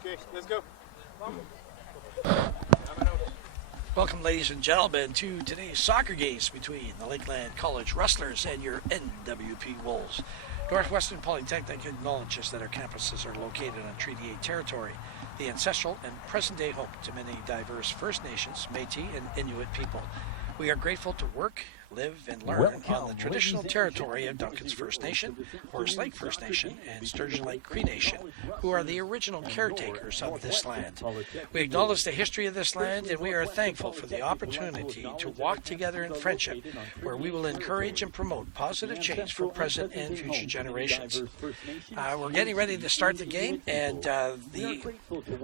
Okay, let's go. Welcome, ladies and gentlemen, to today's soccer games between the Lakeland College Rustlers and your NWP Wolves. Northwestern Polytechnic acknowledges that our campuses are located on Treaty 8 territory, the ancestral and present-day home to many diverse First Nations, Métis, and Inuit people. We are grateful to work, live, and learn on the traditional territory of Duncan's First Nation, Horace Lake First Nation, and Sturgeon Lake Cree Nation, who are the original caretakers of this land. We acknowledge the history of this land, and we are thankful for the opportunity to walk together in friendship, where we will encourage and promote positive change for present and future generations. We're getting ready to start the game, and the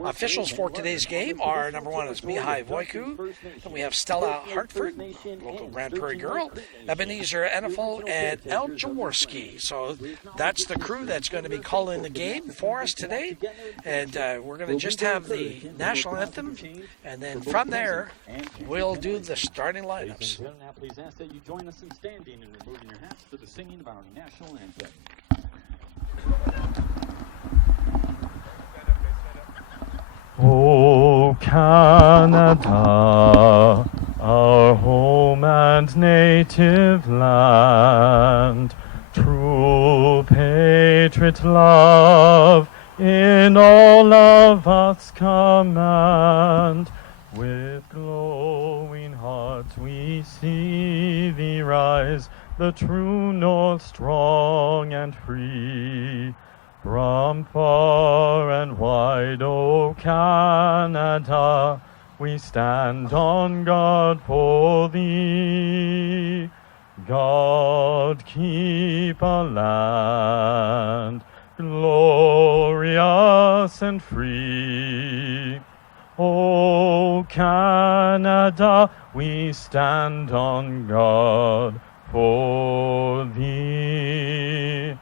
officials for today's game are, number one is Mihai Voicu, and we have Stella Hartford, local Grande Prairie girl, Ebenezer Enifel, and El Jaworski. So that's the crew that's going to be calling the game for us today. And we're going to just have the national anthem, and then from there, we'll do the starting lineups. Now please ask that you join us in standing and removing your hats for the singing of our national anthem. O Canada, our home and native land, true patriot love in all of us command. With glowing hearts we see thee rise, the true north strong and free. From far and wide, O Canada, we stand on guard for thee. God keep our land glorious and free. O Canada, we stand on guard for thee.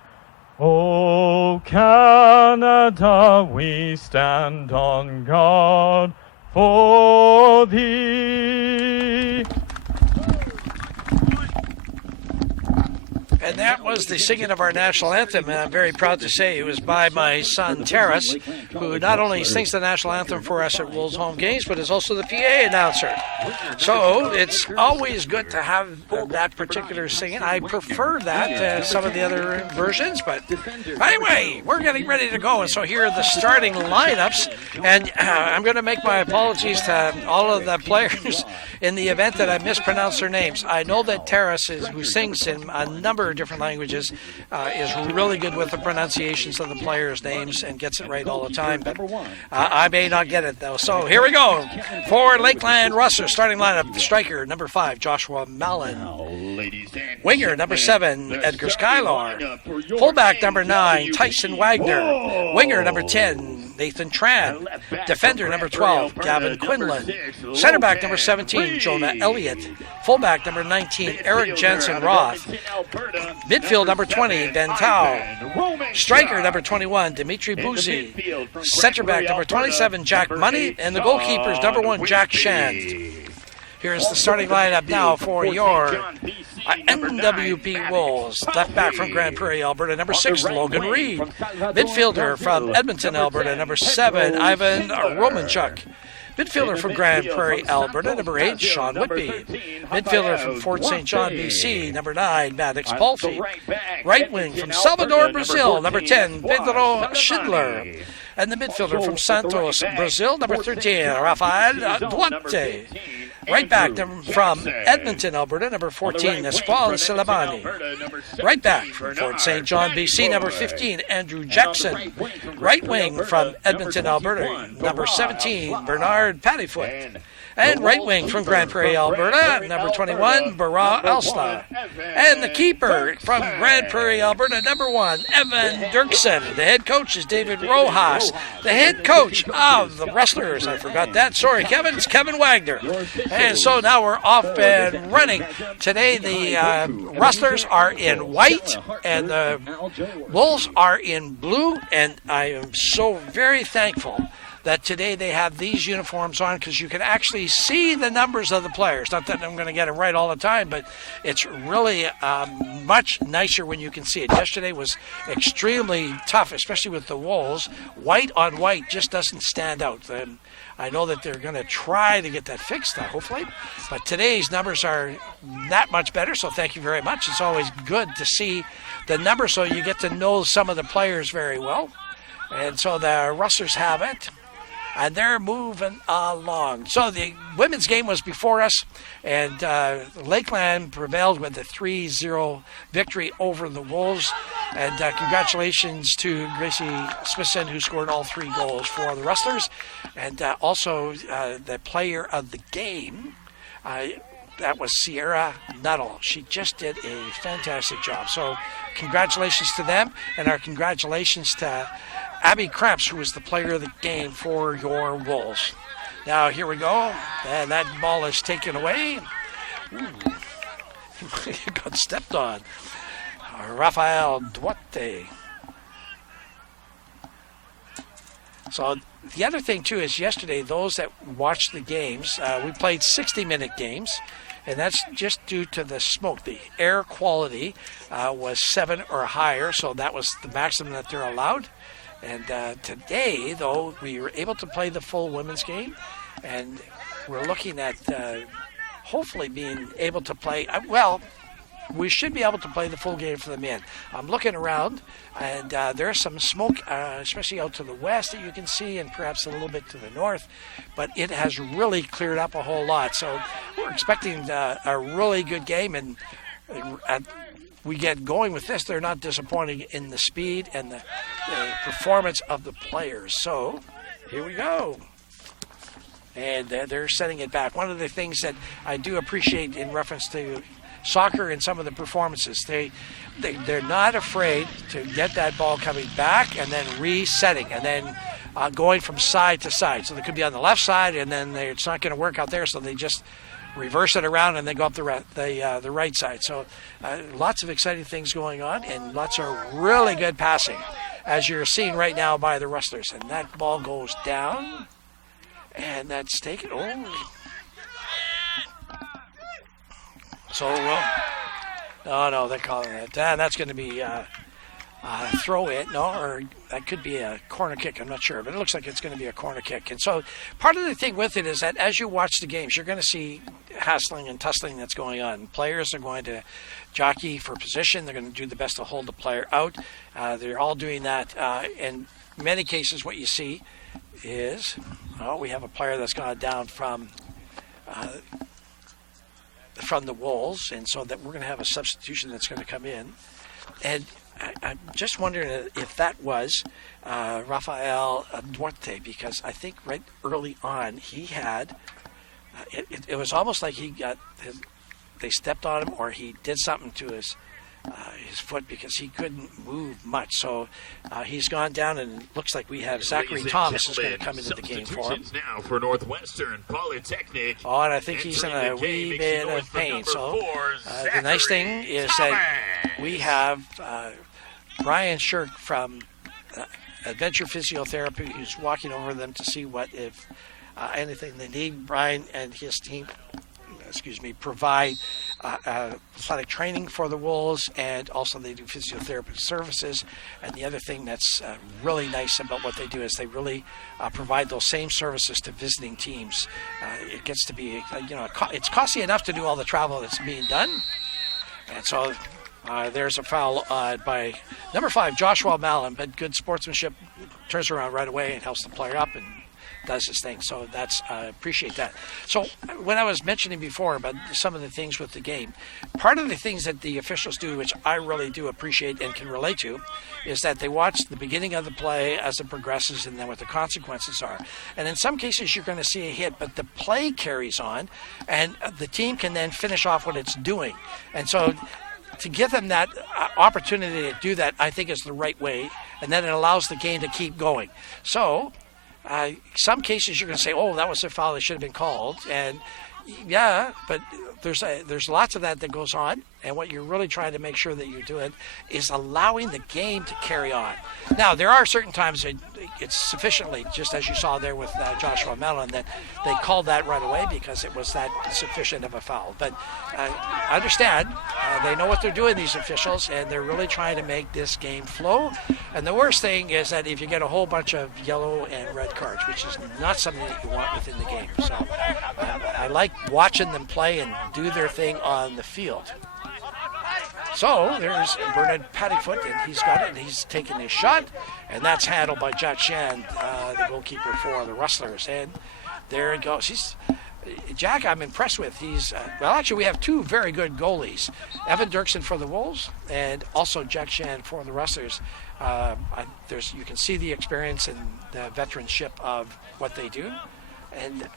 O Canada, we stand on guard for thee. And that was the singing of our national anthem, and I'm very proud to say it was by my son Terrace, who not only sings the national anthem for us at Wolves home games, but is also the PA announcer. So it's always good to have that particular singing. I prefer that to some of the other versions, but anyway, we're getting ready to go, and so here are the starting lineups, and I'm going to make my apologies to all of the players in the event that I mispronounce their names. I know that Terrace, who sings in a number of different languages, is really good with the pronunciations of the players' names and gets it right all the time, but I may not get it though. So here we go for Lakeland Rustlers starting lineup. Striker number 5, Joshua Mallon. Winger number 7, Edgar Skylar. Fullback number 9, Tyson Wagner. Winger number 10, Nathan Tran. Defender number 12, Gavin Quinlan. Center back number 17, Jonah Elliott. Fullback number 19, Eric Jensen Roth. Midfield number 20, Ben Tao. Striker number 21, Dimitri Bouzy. Center back number 27, Jack Money. And the goalkeepers number 1, Jack Shand. Here's the starting lineup now for your NWP Wolves. Left back from Grande Prairie, Alberta, number 6, Logan Reed. Midfielder from Edmonton, Alberta, number 7, Ivan Romanchuk. Midfielder from Grande Prairie, Alberta, number 8, Sean Whitby. Midfielder from Fort St. John, BC, number 9, Maddox Palfy. Right wing from Salvador, Brazil, number 10, Pedro Schindler. And the midfielder from Santos, Brazil, number 13, Rafael Duarte. Right back from Edmonton, Alberta, number 14, Esqual Salamani. Right back from Fort St. John, BC, number 15, Andrew Jackson. Right wing from Edmonton, Alberta, number 17, Bernard Paddyfoot. And right wing from Grande Prairie, Alberta, number 21, Bara Alsla. And the keeper from Grande Prairie, Alberta, number 1, Evan Dirksen. The head coach is David Rojas. The head coach of the Rustlers, I forgot that. Sorry, Kevin. It's Kevin Wagner. And so now we're off and running. Today the Rustlers are in white and the Wolves are in blue. And I am so very thankful that today they have these uniforms on because you can actually see the numbers of the players. Not that I'm going to get it right all the time, but it's really much nicer when you can see it. Yesterday was extremely tough, especially with the Wolves. White on white just doesn't stand out. I know that they're going to try to get that fixed, hopefully. But today's numbers are that much better, so thank you very much. It's always good to see the numbers so you get to know some of the players very well. And so the Rustlers have it, and they're moving along. So the women's game was before us, and Lakeland prevailed with a 3-0 victory over the Wolves. And congratulations to Gracie Smithson, who scored all 3 goals for the Rustlers. And also the player of the game, that was Sierra Nuttall. She just did a fantastic job. So congratulations to them, and our congratulations to Abby Krebs, who was the player of the game for your Wolves. Now here we go, and that ball is taken away. Ooh. Got stepped on. Rafael Duarte. So the other thing too is yesterday, those that watched the games, we played 60-minute games, and that's just due to the smoke. The air quality was 7 or higher, so that was the maximum that they're allowed. And today, though, we were able to play the full women's game, and we're looking at hopefully being able to play, we should be able to play the full game for the men. I'm looking around, and there's some smoke, especially out to the west that you can see, and perhaps a little bit to the north, but it has really cleared up a whole lot. So we're expecting a really good game, and we get going with this. They're not disappointing in the speed and the performance of the players. So here we go. And they're setting it back. One of the things that I do appreciate in reference to soccer and some of the performances, they're not afraid to get that ball coming back and then resetting and then going from side to side. So they could be on the left side, and then it's not going to work out there, so they just reverse it around and then go up the right side. So lots of exciting things going on, and lots of really good passing, as you're seeing right now by the Rustlers. And that ball goes down, and that's taken. Oh. So, no, they're calling it. And that's going to be throw it. No, or that could be a corner kick. I'm not sure, but it looks like it's going to be a corner kick. And so part of the thing with it is that as you watch the games, you're going to see hassling and tussling that's going on. Players are going to jockey for position. They're going to do the best to hold the player out. They're all doing that. In many cases, what you see is, we have a player that's gone down from the Wolves, and so that we're going to have a substitution that's going to come in. And I'm just wondering if that was Rafael Duarte, because I think right early on he had, it was almost like they stepped on him, or he did something to his foot, because he couldn't move much. So he's gone down, and it looks like we have Zachary Thomas is going to come into the game for him. Now for Northwestern Polytechnic. Oh, and I think he's in a wee bit of pain. So the nice thing is that we have Brian Shirk from Adventure Physiotherapy, who's walking over them to see what, if anything they need. Brian and his team provide athletic training for the Wolves, and also they do physiotherapy services. And the other thing that's really nice about what they do is they really provide those same services to visiting teams. It gets to be, it's costly enough to do all the travel that's being done. And so there's a foul by number 5, Joshua Mallon, but good sportsmanship, turns around right away and helps the player up and does his thing. So that's I appreciate that. So when I was mentioning before about some of the things with the game, part of the things that the officials do, which I really do appreciate and can relate to, is that they watch the beginning of the play as it progresses and then what the consequences are. And in some cases you're going to see a hit, but the play carries on and the team can then finish off what it's doing. And so to give them that opportunity to do that, I think is the right way, and then it allows the game to keep going. So some cases you're going to say, oh, that was a foul that should have been called. And yeah, but there's lots of that goes on. And what you're really trying to make sure that you're doing is allowing the game to carry on. Now, there are certain times it's sufficiently, just as you saw there with Joshua Mellon, that they called that right away because it was that sufficient of a foul. But understand, they know what they're doing, these officials, and they're really trying to make this game flow. And the worst thing is that if you get a whole bunch of yellow and red cards, which is not something that you want within the game. So I like watching them play and do their thing on the field. So there's Bernard Paddyfoot, and he's got it, and he's taking his shot, and that's handled by Jack Shand, the goalkeeper for the Rustlers. And there it goes. Jack, I'm impressed with. Well, actually, we have two very good goalies, Evan Dirksen for the Wolves, and also Jack Shand for the Rustlers. You can see the experience and the veteranship of what they do, and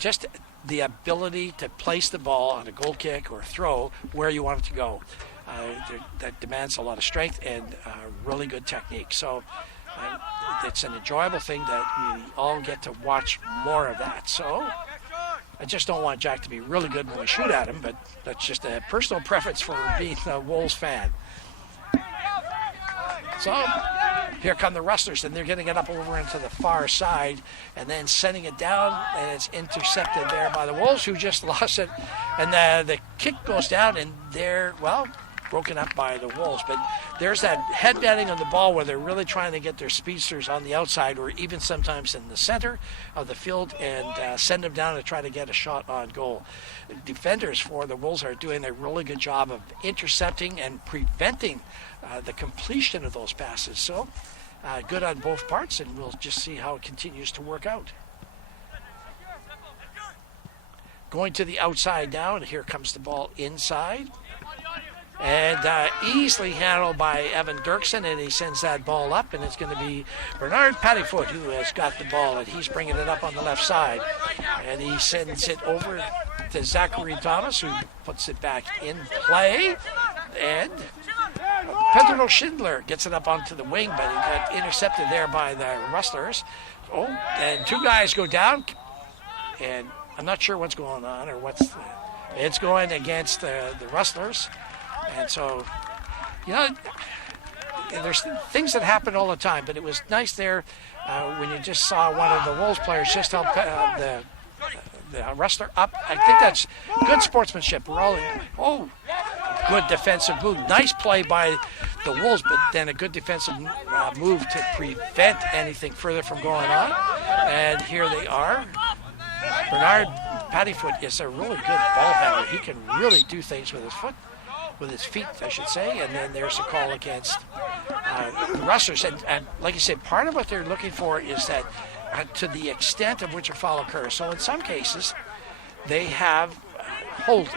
just the ability to place the ball on a goal kick or throw where you want it to go. That demands a lot of strength and really good technique. So it's an enjoyable thing that we all get to watch more of that. So I just don't want Jack to be really good when we shoot at him, but that's just a personal preference for being a Wolves fan. So here come the Rustlers, and they're getting it up over into the far side and then sending it down, and it's intercepted there by the Wolves, who just lost it. And the kick goes down, and they're, broken up by the Wolves. But there's that headbanding on the ball where they're really trying to get their speedsters on the outside or even sometimes in the center of the field and send them down to try to get a shot on goal. Defenders for the Wolves are doing a really good job of intercepting and preventing the completion of those passes. So good on both parts, and we'll just see how it continues to work out. Going to the outside now, and here comes the ball inside. And easily handled by Evan Dirksen, and he sends that ball up, and it's going to be Bernard Paddyfoot who has got the ball, and he's bringing it up on the left side. And he sends it over to Zachary Thomas, who puts it back in play. And Pedro Schindler gets it up onto the wing, but he got intercepted there by the Rustlers. Oh, and two guys go down, and I'm not sure what's going on or it's going against the Rustlers. And so, there's things that happen all the time, but it was nice there when you just saw one of the Wolves players just help the Rustler up. I think that's good sportsmanship. Good defensive move. Nice play by the Wolves, but then a good defensive move to prevent anything further from going on. And here they are. Bernard Paddyfoot is a really good ball handler. He can really do things with his feet, I should say. And then there's a call against the Rustlers. And like I said, part of what they're looking for is that to the extent of which a foul occurs. So in some cases, they have holding.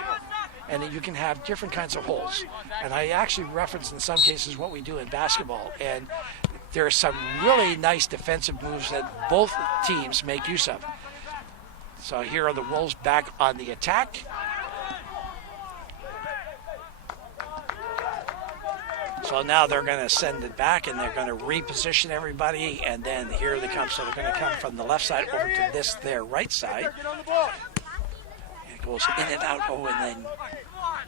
And you can have different kinds of holds. And I actually referenced in some cases what we do in basketball. And there are some really nice defensive moves that both teams make use of. So here are the Wolves back on the attack. So now they're going to send it back, and they're going to reposition everybody, and then here they come. So they're going to come from the left side over to their right side. It goes in and out. Oh, and then,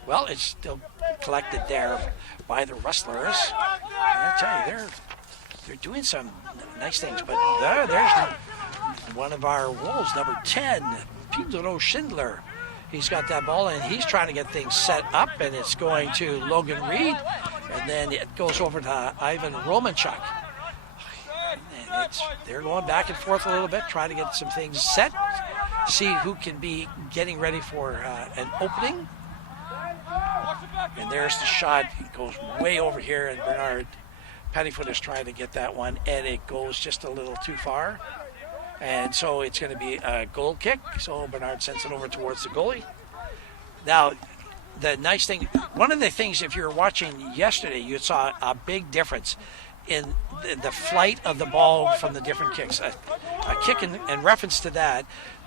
well, it's still collected there by the Rustlers. I tell you, they're doing some nice things. But there's one of our Wolves, number 10, Pedro Schindler. He's got that ball, and he's trying to get things set up, and it's going to Logan Reed. And then it goes over to Ivan Romanchuk. And they're going back and forth a little bit, trying to get some things set, see who can be getting ready for an opening. And there's the shot. It goes way over here, and Bernard Paddyfoot is trying to get that one, and it goes just a little too far. And so it's going to be a goal kick. So Bernard sends it over towards the goalie. Now, the nice thing, one of the things, if you were watching yesterday, you saw a big difference in the flight of the ball from the different kicks. A kick in reference to that,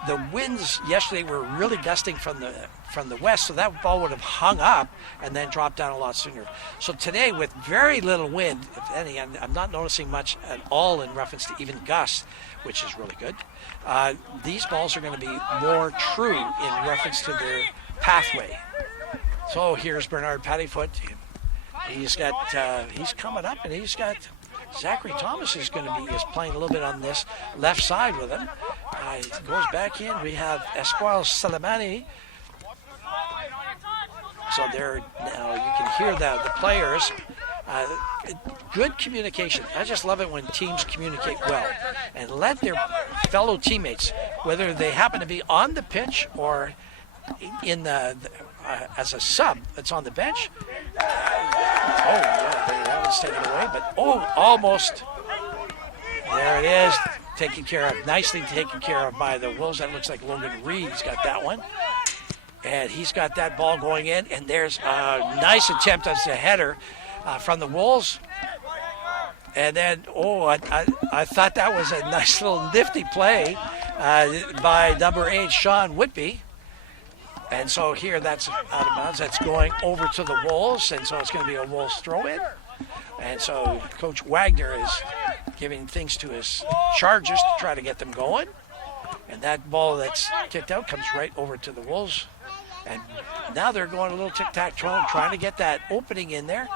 the winds yesterday were really gusting from the west, so that ball would have hung up and then dropped down a lot sooner. So today, with very little wind, if any, I'm not noticing much at all in reference to even gusts, which is really good. These balls are going to be more true in reference to their pathway. So here's Bernard Pattyfoot. He's coming up, and he's got Zachary Thomas is playing a little bit on this left side with him. Goes back in. We have Espoir Salamani. So there now you can hear the players. Good communication. I just love it when teams communicate well and let their fellow teammates, whether they happen to be on the pitch or in as a sub that's on the bench. That was taken away, but almost. There it is, taken care of, nicely taken care of by the Wolves. That looks like Logan Reed's got that one. And he's got that ball going in, and there's a nice attempt as a header from the Wolves. And then, I thought that was a nice little nifty play by number 8, Sean Whitby. And so here that's out of bounds. That's going over to the Wolves, and so it's going to be a Wolves throw-in. And so Coach Wagner is giving things to his Chargers to try to get them going. And that ball that's kicked out comes right over to the Wolves. And now they're going a little tic-tac-toe, trying to get that opening in there.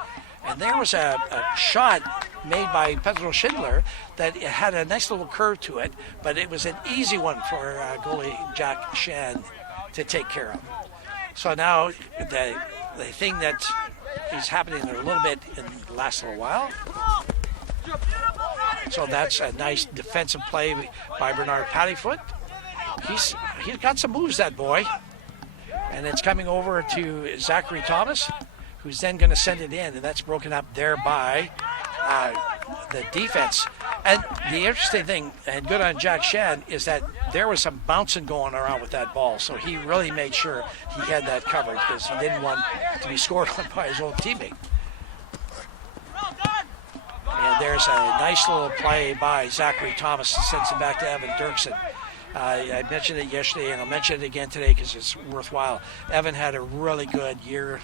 And there was a shot made by Pedro Schindler that had a nice little curve to it, but it was an easy one for goalie Jack Shan to take care of. So now the thing that is happening there a little bit in the last little while. So that's a nice defensive play by Bernard Pattyfoot. He's got some moves, that boy. And it's coming over to Zachary Thomas, who's then going to send it in, and that's broken up there by the defense. And the interesting thing, and good on Jack Shan, is that there was some bouncing going around with that ball. So he really made sure he had that covered because he didn't want to be scored on by his own teammate. And there's a nice little play by Zachary Thomas that sends it back to Evan Dirksen. I mentioned it yesterday, and I'll mention it again today because it's worthwhile. Evan had a really good year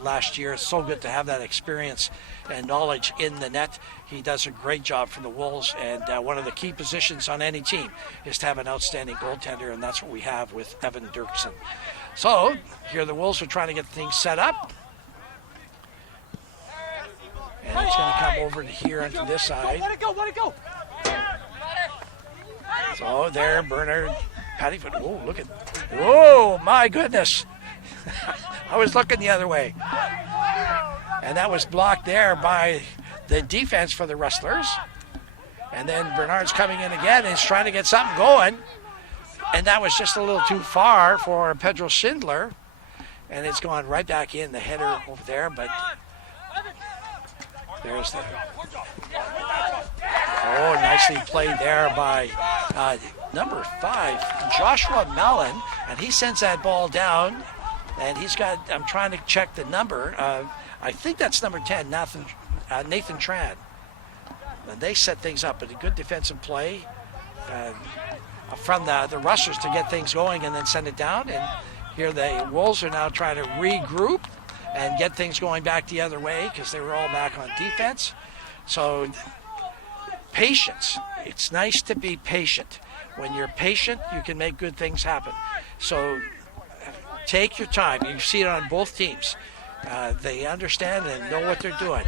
last year. It's so good to have that experience and knowledge in the net. He does a great job for the Wolves, and one of the key positions on any team is to have an outstanding goaltender, and that's what we have with Evan Dirksen. So here the Wolves are trying to get things set up. And it's going to come over to here onto this side. Let it go. So there, Bernard Pattyfoot. Oh, look at. Oh, my goodness. I was looking the other way. And that was blocked there by the defense for the Rustlers. And then Bernard's coming in again and he's trying to get something going. And that was just a little too far for Pedro Schindler. And it's gone right back in, the header over there. But there's the... Oh, nicely played there by number 5, Joshua Mellon. And he sends that ball down. And he's got, I'm trying to check the number. I think that's number 10, Nathan Tran. And they set things up, but a good defensive play from the Rustlers to get things going and then send it down. And here the Wolves are now trying to regroup and get things going back the other way because they were all back on defense. So patience. It's nice to be patient. When you're patient, you can make good things happen. So take your time. You see it on both teams. They understand and know what they're doing.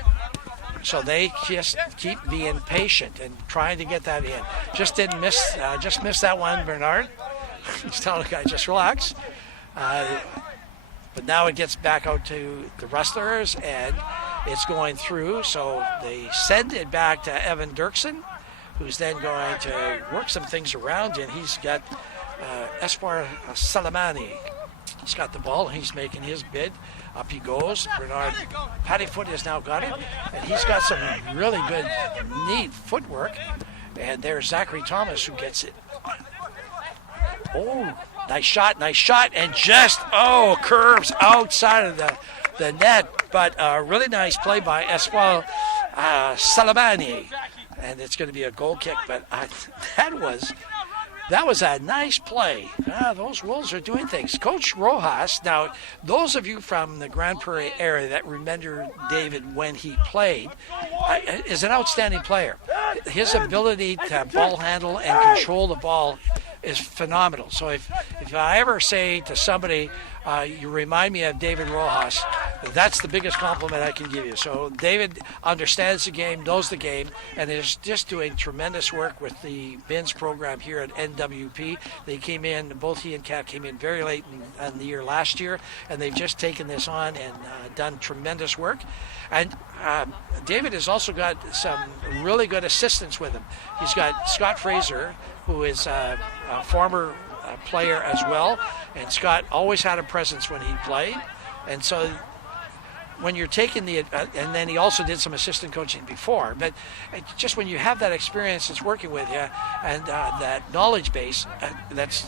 So they just keep being patient and trying to get that in. Just missed that one, Bernard. He's telling the guy, just relax. But now it gets back out to the Rustlers, and it's going through. So they send it back to Evan Dirksen, who's then going to work some things around, and he's got Espoir Salamani. He's got the ball. He's making his bid. Up he goes. Bernard Pattyfoot has now got it. And he's got some really good, neat footwork. And there's Zachary Thomas who gets it. Oh, nice shot. And just, curves outside of the net. But a really nice play by Espoir Salamani. And it's going to be a goal kick. But that was a nice play. Those Wolves are doing things. Coach Rojas, now, those of you from the Grande Prairie area that remember David when he played, is an outstanding player. His ability to ball handle and control the ball is phenomenal. So if I ever say to somebody, you remind me of David Rojas, that's the biggest compliment I can give you. So David understands the game, knows the game, and is just doing tremendous work with the men's program here at NWP. They came in, both he and Kat came in very late in the year last year, and they've just taken this on and done tremendous work. And David has also got some really good assistants with him. He's got Scott Fraser, who is a former player as well, and Scott always had a presence when he played. And so when you're taking and then he also did some assistant coaching before, but just when you have that experience that's working with you and that knowledge base, that's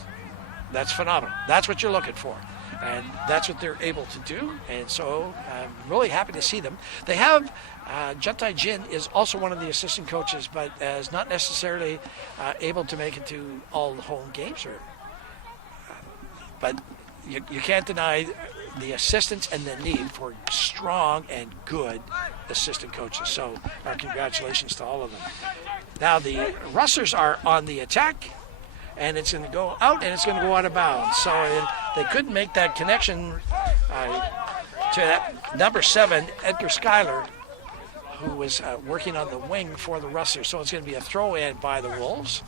phenomenal. That's what you're looking for. And that's what they're able to do. And so I'm really happy to see them. They have Juntai Jin is also one of the assistant coaches, but is not necessarily able to make it to all the home games. But you can't deny the assistants and the need for strong and good assistant coaches. So our congratulations to all of them. Now the Rustlers are on the attack, and it's going to go out, and it's going to go out of bounds. So they couldn't make that connection to that number 7, Edgar Schuyler, who was working on the wing for the Rustlers. So it's going to be a throw in by the Wolves.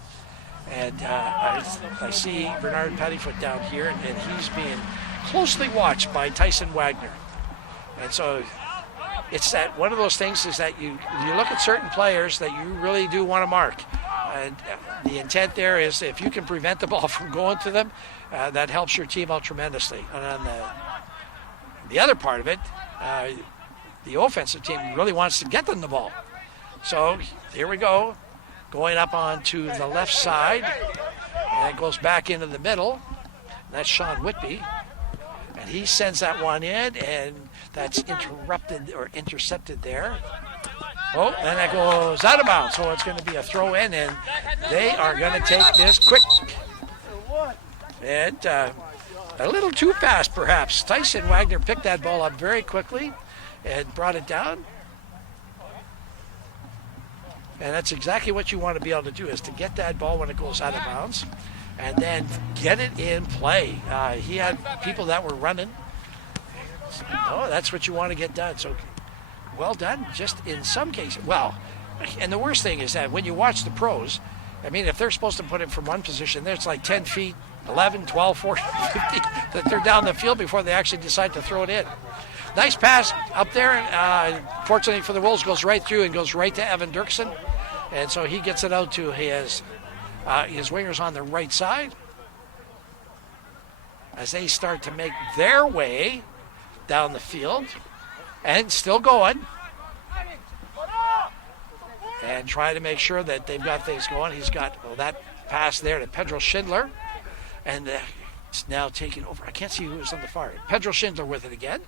And I see Bernard Pettyfoot down here, and he's being closely watched by Tyson Wagner. And so it's that one of those things is that you look at certain players that you really do want to mark. And the intent there is if you can prevent the ball from going to them, that helps your team out tremendously. And on the other part of it, the offensive team really wants to get them the ball. So here we go, going up onto the left side, and it goes back into the middle. That's Sean Whitby, and he sends that one in, and that's intercepted there. Oh, and that goes out of bounds, so it's going to be a throw in, and they are going to take this quick. And a little too fast, perhaps. Tyson Wagner picked that ball up very quickly and brought it down. And that's exactly what you want to be able to do, is to get that ball when it goes out of bounds and then get it in play. He had people that were running. Oh, that's what you want to get done. So well done, just in some cases. Well, and the worst thing is that when you watch the pros, I mean, if they're supposed to put it from one position, there's like 10 feet, 11, 12, 14, 50, that they're down the field before they actually decide to throw it in. Nice pass up there. Fortunately for the Wolves, goes right through and goes right to Evan Dirksen. And so he gets it out to his wingers on the right side as they start to make their way down the field. And still going. And trying to make sure that they've got things going. He's got that pass there to Pedro Schindler. And it's now taking over. I can't see who's on the far end. Pedro Schindler with it again.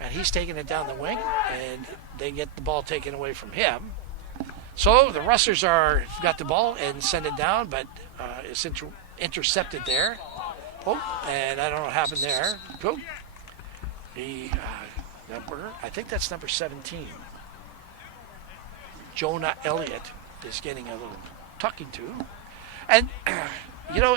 And he's taking it down the wing. And they get the ball taken away from him. So the Rustlers got the ball and send it down. But it's intercepted there. Oh, and I don't know what happened there. Cool. I think that's number 17. Jonah Elliott is getting a little talking to. And,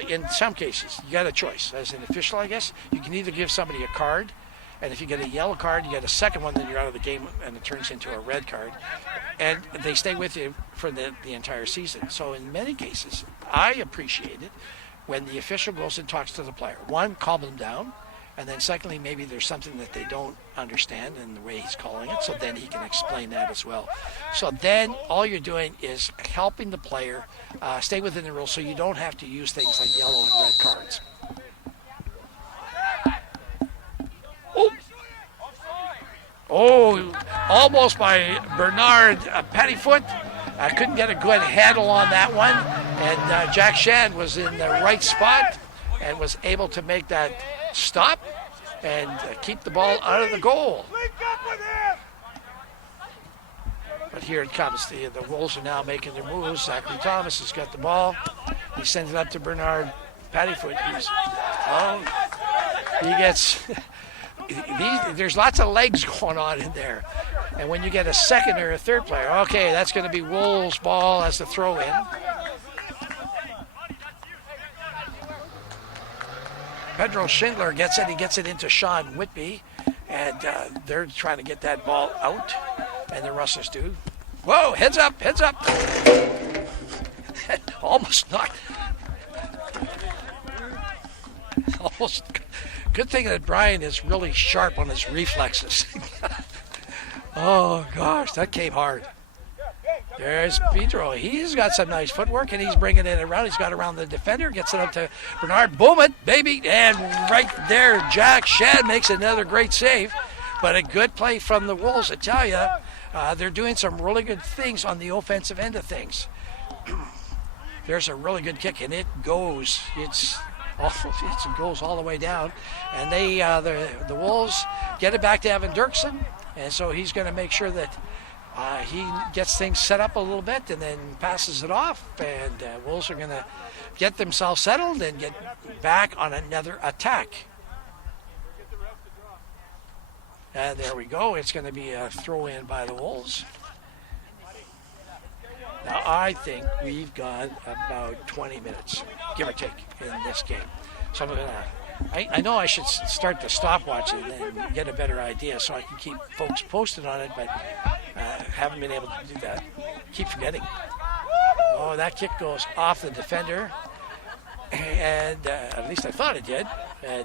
in some cases, you got a choice. As an official, I guess, you can either give somebody a card, and if you get a yellow card, you get a second one, then you're out of the game, and it turns into a red card. And they stay with you for the entire season. So in many cases, I appreciate it when the official goes and talks to the player. One, calm them down. And then secondly, maybe there's something that they don't understand in the way he's calling it, so then he can explain that as well. So then all you're doing is helping the player stay within the rules so you don't have to use things like yellow and red cards. Oh, almost by Bernard Pettyfoot. I couldn't get a good handle on that one. And Jack Shand was in the right spot and was able to make that stop and keep the ball out of the goal. But here it comes. The Wolves are now making their moves. Zachary Thomas has got the ball. He sends it up to Bernard Pettyfoot. He gets... there's lots of legs going on in there. And when you get a second or a third player, okay, that's going to be Wolves' ball as the throw in. Pedro Schindler gets it. He gets it into Sean Whitby, and they're trying to get that ball out, and the Rustlers do. Whoa, heads up, heads up. Almost knocked. Almost. Good thing that Brian is really sharp on his reflexes. Oh, gosh, that came hard. There's Pedro. He's got some nice footwork, and he's bringing it around. He's got around the defender, gets it up to Bernard. Boom it, baby. And right there, Jack Shad makes another great save. But a good play from the Wolves. I tell you, they're doing some really good things on the offensive end of things. There's a really good kick, and it goes. It goes all the way down. And they, the Wolves get it back to Evan Dirksen. And so he's going to make sure that he gets things set up a little bit and then passes it off. And Wolves are going to get themselves settled and get back on another attack. And there we go. It's going to be a throw in by the Wolves. Now, I think we've got about 20 minutes, give or take, in this game. So I'm going to... I know I should start the stopwatch and then get a better idea so I can keep folks posted on it, but haven't been able to do that. Keep forgetting. Oh, that kick goes off the defender, and at least I thought it did.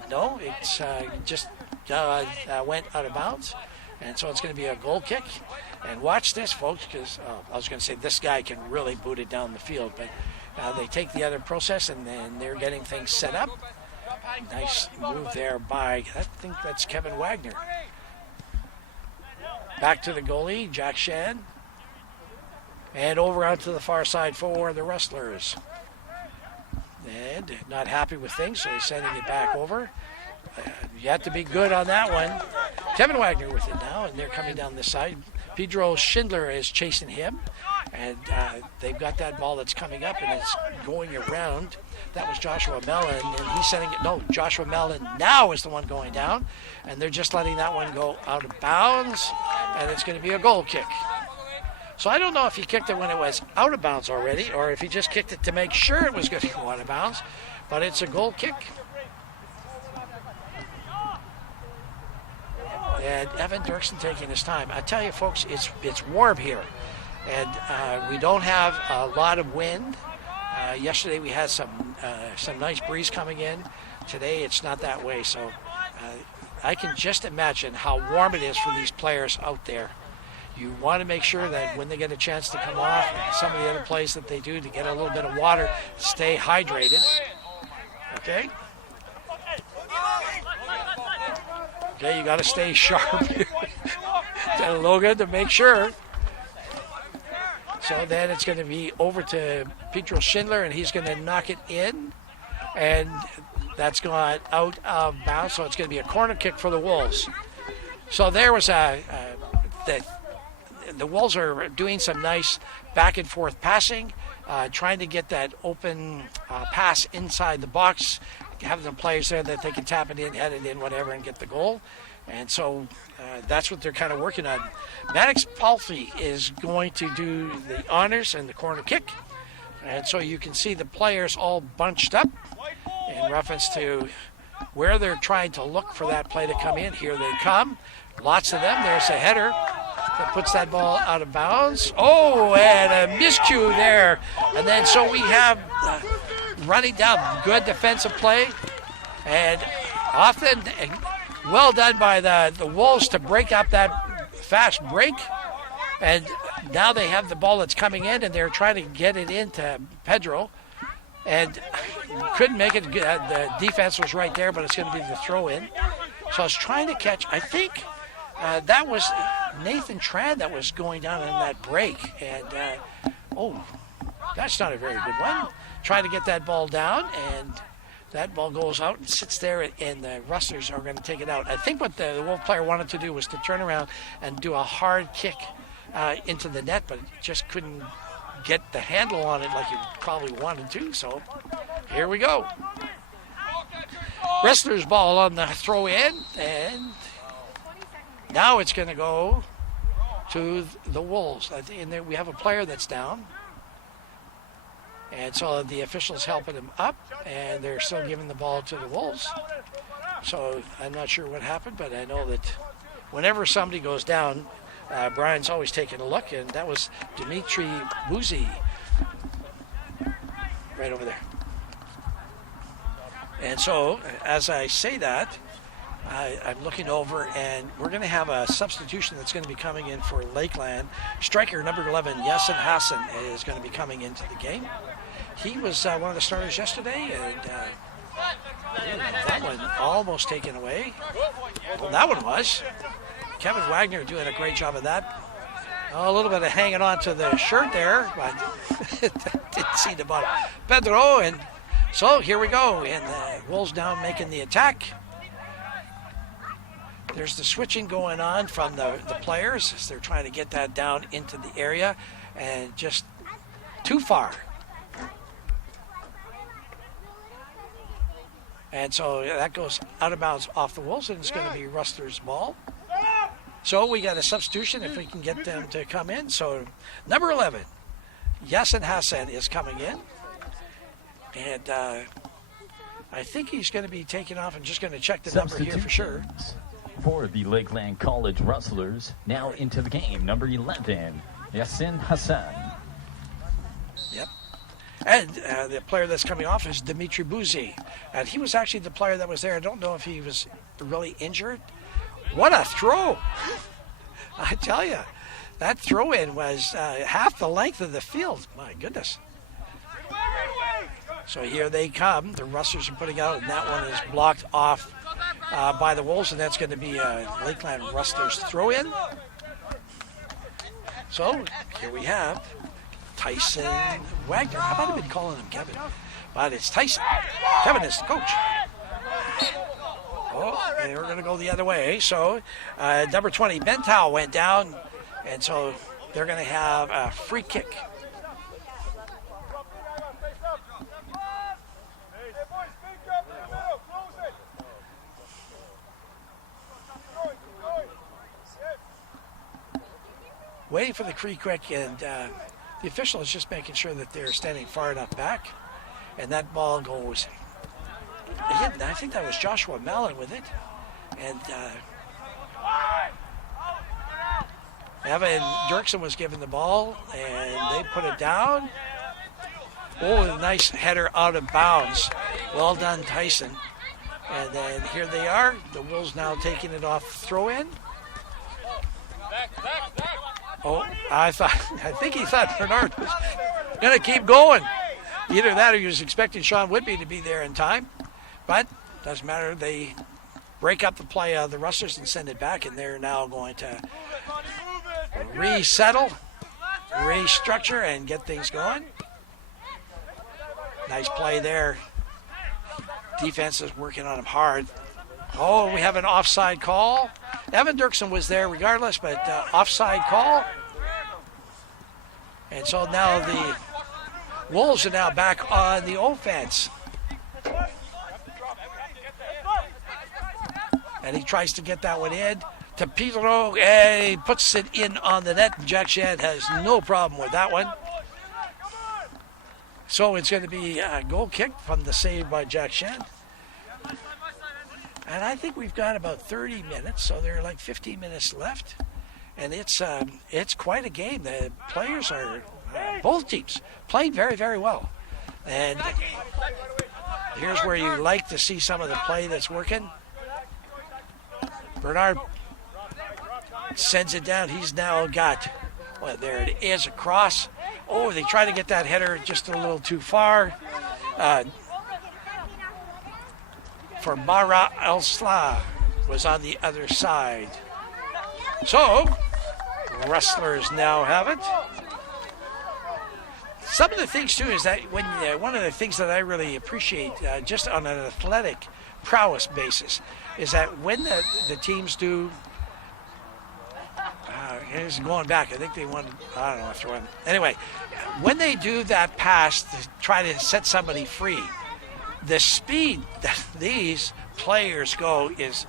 No, it's just went out of bounds, and so it's going to be a goal kick. And watch this, folks, because I was going to say this guy can really boot it down the field, but they take the other process, and then they're getting things set up. Nice move there by, I think that's Kevin Wagner. Back to the goalie, Jack Shad. And over out to the far side for the Rustlers. And not happy with things, so he's sending it back over. You have to be good on that one. Kevin Wagner with it now, and they're coming down this side. Pedro Schindler is chasing him. And they've got that ball that's coming up, and it's going around. That was Joshua Mellon, and he's sending it. No, Joshua Mellon now is the one going down, and they're just letting that one go out of bounds, and it's going to be a goal kick. So I don't know if he kicked it when it was out of bounds already, or if he just kicked it to make sure it was going to go out of bounds, but it's a goal kick. And Evan Dirksen taking his time. I tell you, folks, it's warm here. And we don't have a lot of wind. Yesterday we had some nice breeze coming in. Today it's not that way. So I can just imagine how warm it is for these players out there. You want to make sure that when they get a chance to come off, some of the other plays that they do to get a little bit of water, stay hydrated. Okay? Okay, you got to stay sharp here. Tell Logan to make sure. So then it's going to be over to Pedro Schindler, and he's going to knock it in. And that's gone out of bounds, so it's going to be a corner kick for the Wolves. So there was the Wolves are doing some nice back and forth passing, trying to get that open pass inside the box, have the players there that they can tap it in, head it in, whatever, and get the goal. And so that's what they're kind of working on. Maddox Palfy is going to do the honors and the corner kick. And so you can see the players all bunched up in reference to where they're trying to look for that play to come in. Here they come. Lots of them. There's a header that puts that ball out of bounds. Oh, and a miscue there. And then so we have running down, good defensive play. And often well done by the Wolves to break up that fast break. And now they have the ball that's coming in, and they're trying to get it into Pedro. And couldn't make it. The defense was right there, but it's going to be the throw in. So I was trying to catch, I think that was Nathan Tran that was going down in that break. And, that's not a very good one. Trying to get that ball down, and that ball goes out and sits there, and the Rustlers are going to take it out. I think what the Wolf player wanted to do was to turn around and do a hard kick into the net, but just couldn't get the handle on it like he probably wanted to. So here we go. Rustlers ball on the throw in, and now it's going to go to the Wolves. And we have a player that's down. And so the officials helping him up, and they're still giving the ball to the Wolves. So I'm not sure what happened, but I know that whenever somebody goes down, Brian's always taking a look, and that was Dimitri Buzi right over there. And so as I say that, I'm looking over, and we're going to have a substitution that's going to be coming in for Lakeland. Striker number 11, Yassin Hassan, is going to be coming into the game. He was one of the starters yesterday, and that one almost taken away. Well, that one was. Kevin Wagner doing a great job of that. A little bit of hanging on to the shirt there, but didn't see the ball. Pedro, and so here we go. And the Wolves now making the attack. There's the switching going on from the players as they're trying to get that down into the area, and just too far. And so that goes out of bounds off the Wolves, and it's going to be Rustlers' ball. So we got a substitution if we can get them to come in. So number 11, Yassin Hassan is coming in. And I think he's going to be taken off and just going to check the number here for sure. For the Lakeland College Rustlers, now into the game, number 11, Yassin Hassan. Yep. And the player that's coming off is Dimitri Buzi. And he was actually the player that was there. I don't know if he was really injured. What a throw! I tell you, that throw-in was half the length of the field. My goodness. So here they come. The Rustlers are putting out, and that one is blocked off by the Wolves, and that's going to be a Lakeland Rustlers throw-in. So here we have Tyson Wagner. How about I've been calling him Kevin? But it's Tyson. Kevin is the coach. Oh, and we're going to go the other way. So number 20, Bentau went down, and so they're going to have a free kick. Waiting for the free kick, and the official is just making sure that they're standing far enough back, and that ball goes. I think that was Joshua Mellon with it, and Evan Dirksen was given the ball, and they put it down. Oh, a nice header out of bounds. Well done, Tyson. And then here they are. The Wolves now taking it off throw-in. Oh, I think he thought Bernard was going to keep going. Either that or he was expecting Sean Whitby to be there in time. But doesn't matter. They break up the play of the Rustlers and send it back, and they're now going to resettle, restructure, and get things going. Nice play there. Defense is working on him hard. Oh, we have an offside call. Evan Dirksen was there regardless, but offside call. And so now the Wolves are now back on the offense. And he tries to get that one in to Pedro, and he puts it in on the net. Jack Shand has no problem with that one. So it's going to be a goal kick from the save by Jack Shand. And I think we've got about 30 minutes, so there are like 15 minutes left. And it's quite a game. The players are, both teams, playing very, very well. And here's where you like to see some of the play that's working. Bernard sends it down. He's now got, well, there it is, across. Oh, they try to get that header just a little too far. For Mara El-Slah was on the other side. So, Rustlers now have it. Some of the things, too, is that when one of the things that I really appreciate, just on an athletic prowess basis, is that when the teams do, here's going back, I think they wanted, I don't know, throw in. Anyway, when they do that pass to try to set somebody free, the speed that these players go is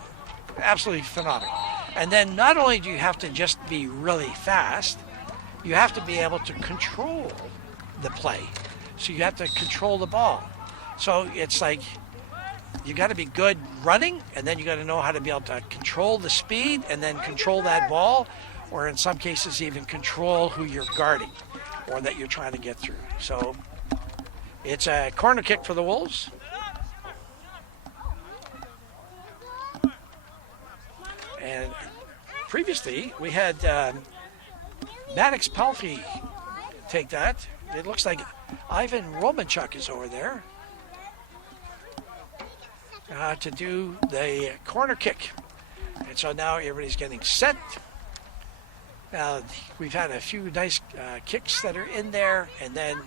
absolutely phenomenal. And then not only do you have to just be really fast, you have to be able to control the play. So you have to control the ball. So it's like you got to be good running, and then you got to know how to be able to control the speed and then control that ball, or in some cases even control who you're guarding or that you're trying to get through. So it's a corner kick for the Wolves. And previously we had Maddox Palfy take that. It looks like Ivan Romanchuk is over there to do the corner kick. And so now everybody's getting set. Now we've had a few nice kicks that are in there, and then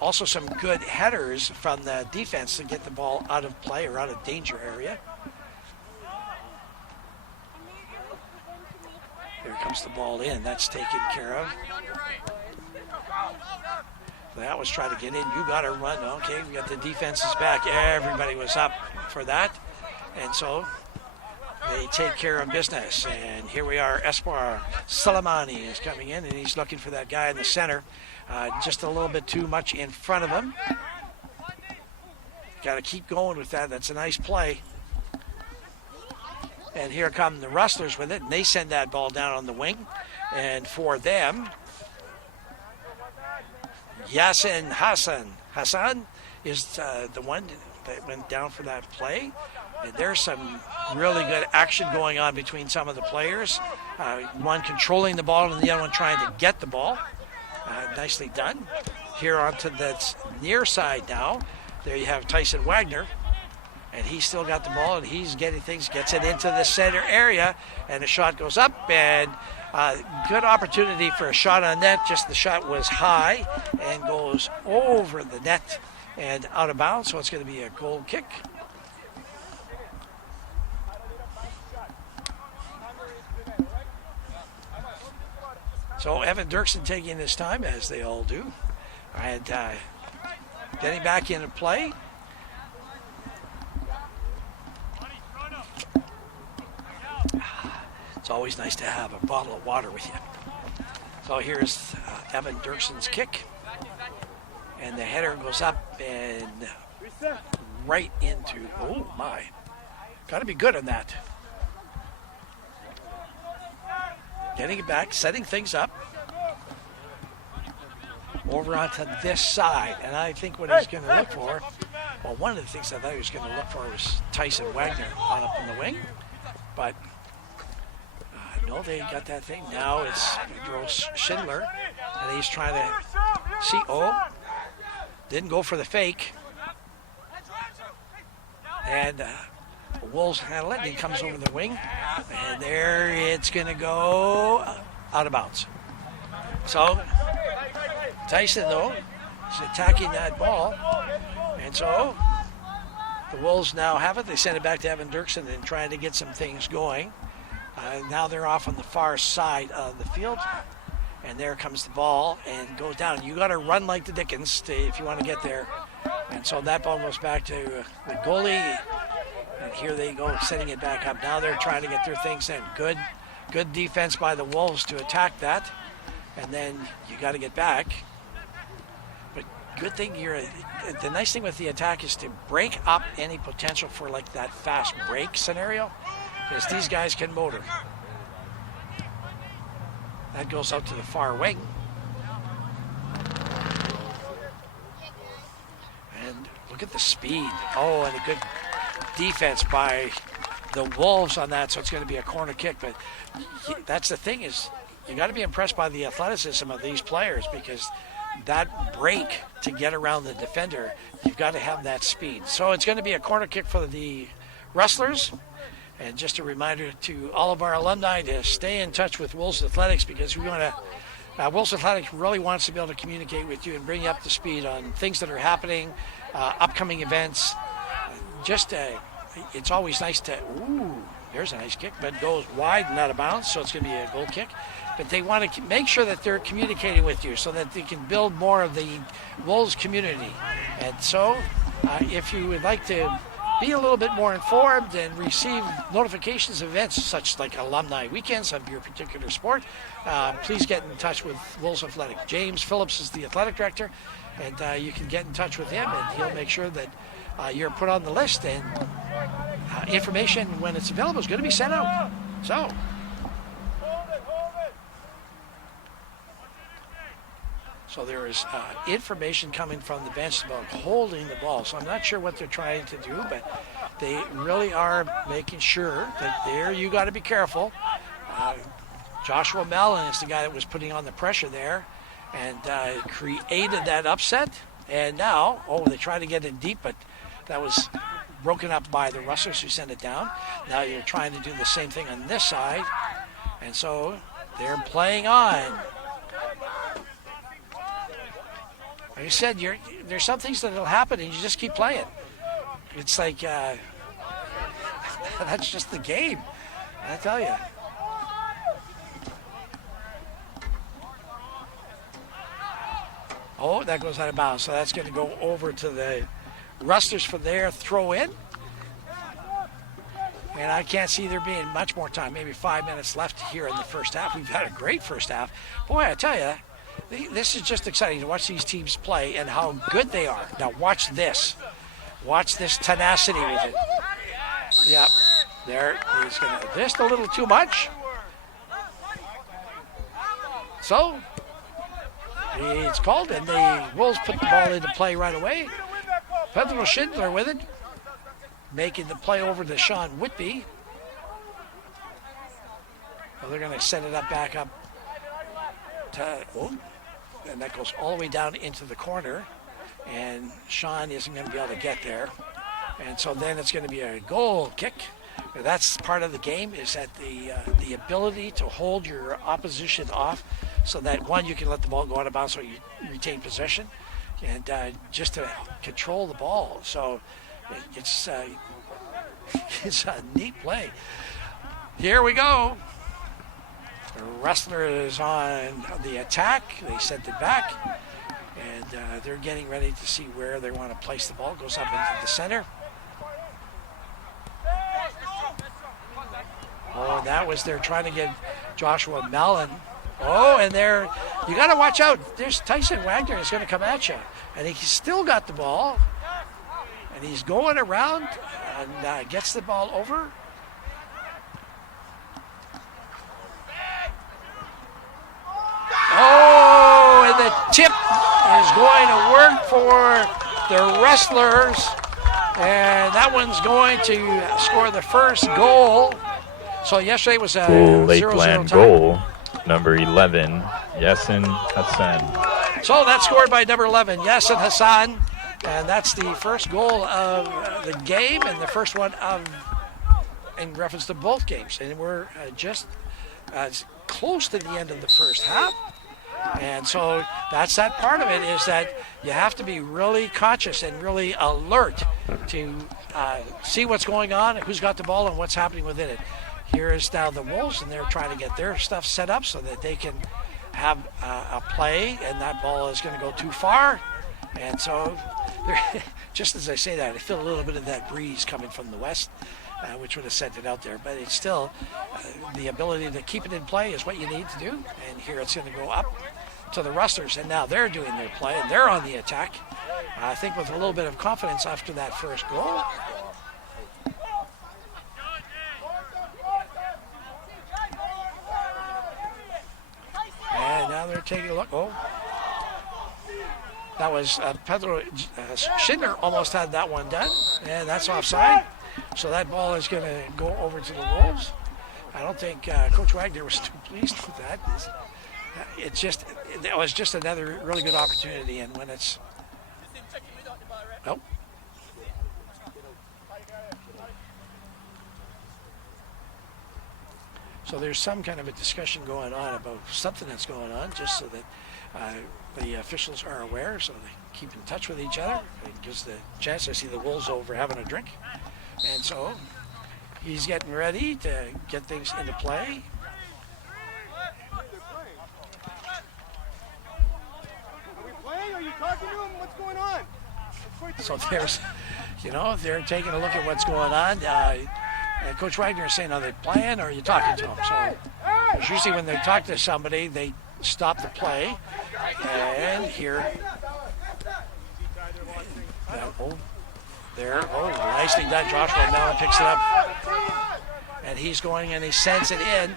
also some good headers from the defense to get the ball out of play or out of danger area. Here comes the ball in. That's taken care of. That was trying to get in. You got to run. Okay, we got the defenses back. Everybody was up for that. And so they take care of business. And here we are. Espoir Salamani is coming in, and he's looking for that guy in the center. Just a little bit too much in front of him. Got to keep going with that. That's a nice play. And here come the Rustlers with it, and they send that ball down on the wing. And for them, Yasin Hassan is the one that went down for that play. And there's some really good action going on between some of the players. One controlling the ball and the other one trying to get the ball. Nicely done. Here onto the near side now. There you have Tyson Wagner. And he's still got the ball, and he's getting things, gets it into the center area, and the shot goes up, and good opportunity for a shot on net. Just the shot was high and goes over the net and out of bounds, so it's going to be a goal kick. So Evan Dirksen taking his time, as they all do, and getting back into play. It's always nice to have a bottle of water with you. So here's Evan Dirksen's kick. And the header goes up and right into, oh my. Got to be good on that. Getting it back, setting things up. Over onto this side. And I think what he's going to look for, well, one of the things I thought he was going to look for was Tyson Wagner on up in the wing. But no, they got that thing. Now it's Pedro Schindler, and he's trying to see. Oh, didn't go for the fake. And the Wolves handle it, and he comes over the wing. And there it's going to go out of bounds. So Tyson, though, is attacking that ball. And so the Wolves now have it. They send it back to Evan Dirksen and trying to get some things going. Now they're off on the far side of the field. And there comes the ball and goes down. You got to run like the Dickens if you want to get there. And so that ball goes back to the goalie. And here they go, setting it back up. Now they're trying to get their things in. Good defense by the Wolves to attack that. And then you got to get back. But good thing here, the nice thing with the attack is to break up any potential for like that fast break scenario. Because these guys can motor. That goes out to the far wing. And look at the speed. Oh, and a good defense by the Wolves on that, so it's going to be a corner kick. But that's the thing is, you got to be impressed by the athleticism of these players, because that break to get around the defender, you've got to have that speed. So it's going to be a corner kick for the Rustlers. And just a reminder to all of our alumni to stay in touch with Wolves Athletics, because we want to. Wolves Athletics really wants to be able to communicate with you and bring you up to speed on things that are happening, upcoming events. It's always nice to. Ooh, there's a nice kick, but goes wide and out of bounds, so it's going to be a goal kick. But they want to make sure that they're communicating with you so that they can build more of the Wolves community. And so, if you would like to be a little bit more informed and receive notifications of events such like alumni weekends of your particular sport, please get in touch with Wolves Athletic. James Phillips is the athletic director, and you can get in touch with him, and he'll make sure that you're put on the list, and information when it's available is going to be sent out. So there is information coming from the bench about holding the ball. So I'm not sure what they're trying to do, but they really are making sure that there you got to be careful. Joshua Mellon is the guy that was putting on the pressure there and created that upset. And now, they tried to get it deep, but that was broken up by the Rustlers who sent it down. Now you're trying to do the same thing on this side. And so they're playing on. Like I said, there's some things that will happen and you just keep playing. It's like, that's just the game, I tell you. Oh, that goes out of bounds. So that's going to go over to the Rustlers for their throw in. And I can't see there being much more time, maybe 5 minutes left here in the first half. We've had a great first half. Boy, I tell you, this is just exciting to watch these teams play and how good they are. Now watch this. Watch this tenacity with it. Yep. There. He's going to just a little too much. So it's called, and the Wolves put the ball into play right away. Pedro Schindler with it, making the play over to Sean Whitby. Well, they're going to set it up back up. And that goes all the way down into the corner, and Sean isn't going to be able to get there. And so then it's going to be a goal kick. That's part of the game, is that the ability to hold your opposition off so that, one, you can let the ball go out of bounds so you retain possession, and just to control the ball. So it's a neat play. Here we go. The Rustlers on the attack. They sent it back, and they're getting ready to see where they want to place the ball. Goes up into the center. Oh, that was they're trying to get Joshua Mellon. Oh, and you got to watch out. There's Tyson Wagner is going to come at you, and he's still got the ball, and he's going around and gets the ball over. Oh, and the tip is going to work for the Rustlers. And that one's going to score the first goal. So yesterday was a 0-0 Lakeland tie. goal, number 11, Yasin Hassan. So that's scored by number 11, Yasin Hassan. And that's the first goal of the game and the first one in reference to both games. And we're just close to the end of the first half. And so that's that part of it, is that you have to be really conscious and really alert to see what's going on, who's got the ball, and what's happening within it. Here is now the Wolves, and they're trying to get their stuff set up so that they can have a play, and that ball is going to go too far. And so, just as I say that, I feel a little bit of that breeze coming from the west, which would have sent it out there. But it's still, the ability to keep it in play is what you need to do. And here it's going to go up to the Rustlers, and now they're doing their play, and they're on the attack. I think with a little bit of confidence after that first goal. And now they're taking a look. Oh, that was Pedro Schindler almost had that one done, and that's offside. So that ball is going to go over to the Wolves. I don't think Coach Wagner was too pleased with that. It was just another really good opportunity, and when it's So there's some kind of a discussion going on about something that's going on, just so that the officials are aware, so they keep in touch with each other. It gives the chance. I see the Wolves over having a drink, and so he's getting ready to get things into play. Are we playing? Are you talking to him? What's going on? So there's, they're taking a look at what's going on. And Coach Wagner is saying, are they playing or are you talking to them? So usually when they talk to somebody, they stop the play. And here, nicely done. Joshua Mellon picks it up. And he's going and he sends it in.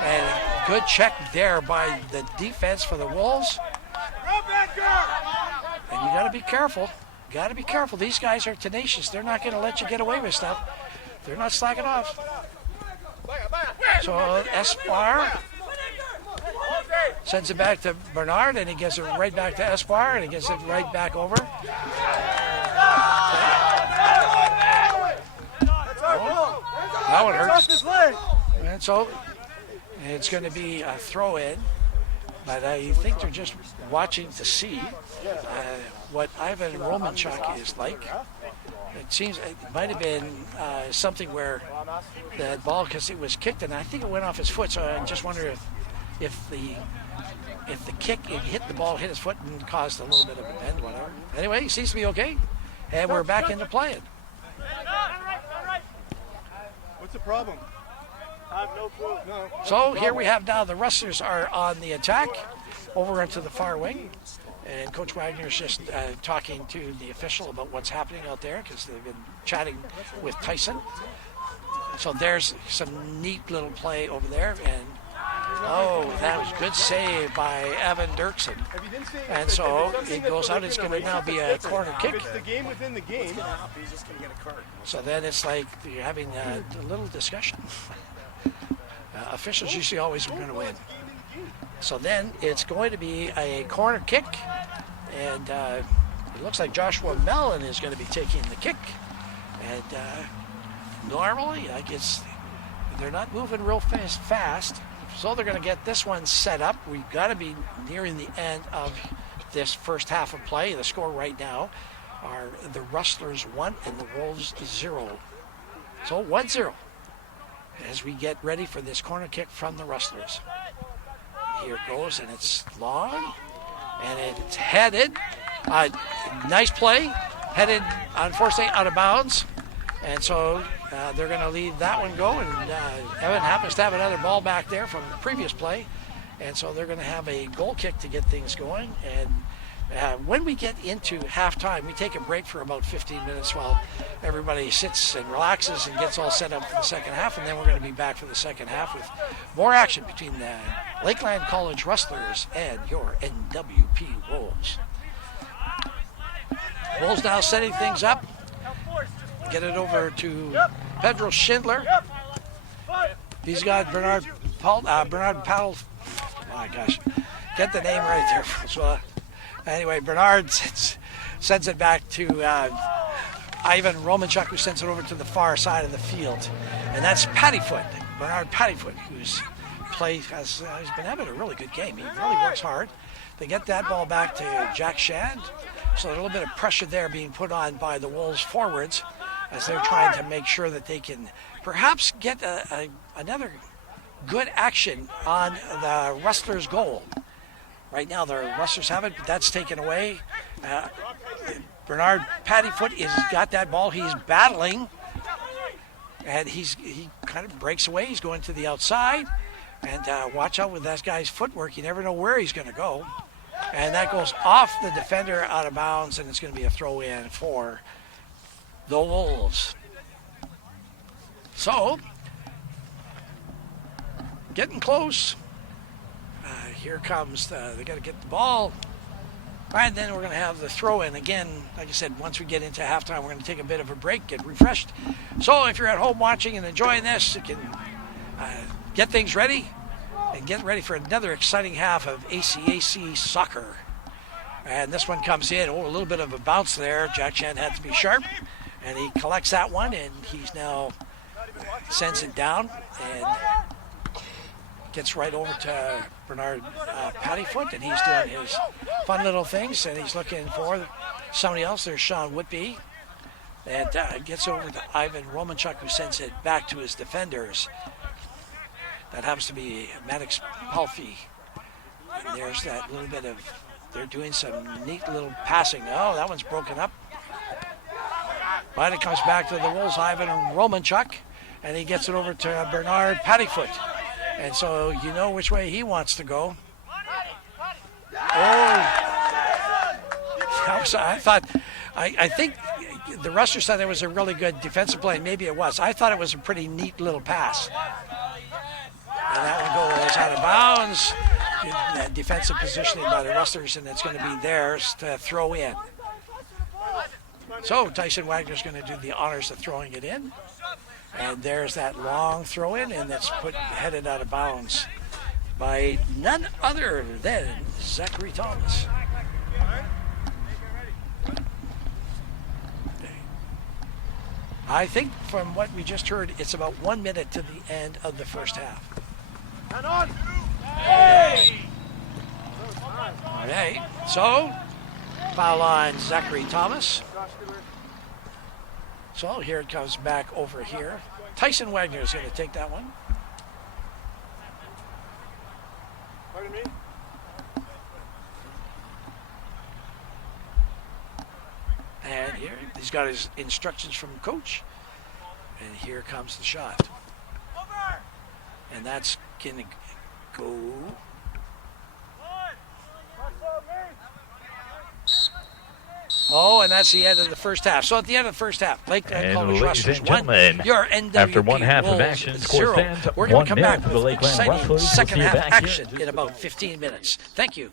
And good check there by the defense for the Wolves. And you got to be careful. Got to be careful. These guys are tenacious. They're not going to let you get away with stuff. They're not slacking off. So Espoir sends it back to Bernard, and he gets it right back to Espoir, and he gets it right back over. That one hurts. And so it's going to be a throw-in, but I think they're just watching to see what Ivan Romanchuk is like. It seems it might have been something where the ball, because it was kicked, and I think it went off his foot. So I just wonder if the kick, it hit the ball, hit his foot, and caused a little bit of a bend, whatever. Anyway, he seems to be okay, and we're back into playing. What's the problem? I have no clue. No. So here we have now the Rustlers are on the attack over into the far wing. And Coach Wagner's just talking to the official about what's happening out there because they've been chatting with Tyson. So there's some neat little play over there. And, that was good save by Evan Dirksen. And so it goes out. It's going to now be a corner kick. It's the game within the game. So then it's like you're having a little discussion. Officials usually always are going to win. So then it's going to be a corner kick, and it looks like Joshua Mellon is going to be taking the kick. And normally, I guess they're not moving real fast, so they're going to get this one set up. We've got to be nearing the end of this first half of play. The score right now are the Rustlers 1 and the Wolves 0. So 1-0 as we get ready for this corner kick from the Rustlers. Here it goes, and it's long, and it's headed. Nice play, headed, unfortunately, out of bounds. And so they're going to leave that one go, and Evan happens to have another ball back there from the previous play. And so they're going to have a goal kick to get things going. And when we get into halftime, we take a break for about 15 minutes while everybody sits and relaxes and gets all set up for the second half, and then we're going to be back for the second half with more action between the Lakeland College Rustlers and your NWP Wolves. Wolves now setting things up. Get it over to Pedro Schindler. He's got Bernard Powell. Oh my gosh, get the name right there, Francois. Anyway, Bernard sends it back to Ivan Romanchuk, who sends it over to the far side of the field. And that's Pattyfoot, Bernard Pattyfoot, he's been having a really good game. He really works hard. They get that ball back to Jack Shand. So a little bit of pressure there being put on by the Wolves forwards as they're trying to make sure that they can perhaps get another good action on the Rustlers' goal. Right now, the Rustlers have it, but that's taken away. Bernard Pattyfoot has got that ball. He's battling, and he kind of breaks away. He's going to the outside, and watch out with that guy's footwork. You never know where he's going to go. And that goes off the defender out of bounds, and it's going to be a throw-in for the Wolves. So, getting close. Here comes, they got to get the ball. And then we're going to have the throw-in. Again, like I said, once we get into halftime, we're going to take a bit of a break, get refreshed. So if you're at home watching and enjoying this, you can get things ready and get ready for another exciting half of ACAC soccer. And this one comes in. A little bit of a bounce there. Jack Chan had to be sharp. And he collects that one, and he's now sends it down and gets right over to Bernard Pattyfoot, and he's doing his fun little things, and he's looking for somebody else. There's Sean Whitby. And gets over to Ivan Romanchuk, who sends it back to his defenders. That happens to be Maddox Palfy. And there's that little bit of, they're doing some neat little passing. Oh, that one's broken up. But it comes back to the Wolves, Ivan Romanchuk, and he gets it over to Bernard Paddyfoot. And so you know which way he wants to go. I think the Rustlers thought it was a really good defensive play. Maybe it was. I thought it was a pretty neat little pass. And that one goes out of bounds. Defensive positioning by the Rustlers, and it's going to be theirs to throw in. So Tyson Wagner's going to do the honors of throwing it in. And there's that long throw in, and that's headed out of bounds by none other than Zachary Thomas. I think from what we just heard, it's about 1 minute to the end of the first half. Okay, so foul line Zachary Thomas. So here it comes back over here. Tyson Wagner is going to take that one. Pardon me? And here, he's got his instructions from coach. And here comes the shot. And that's going to go. Oh, and that's the end of the first half. So at the end of the first half, Lakeland College Rustlers won. Your NWP after one half Wolves of action, 0. We're going to come back with exciting Rustlers. second We'll half action in about 15 minutes. Thank you.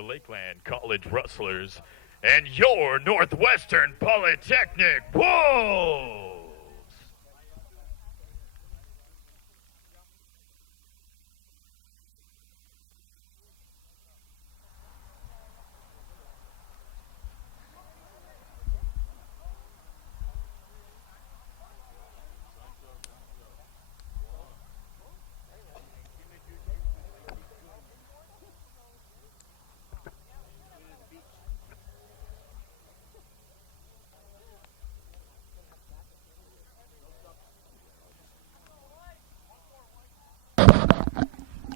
the Lakeland College Rustlers and your Northwestern Polytechnic Wolves.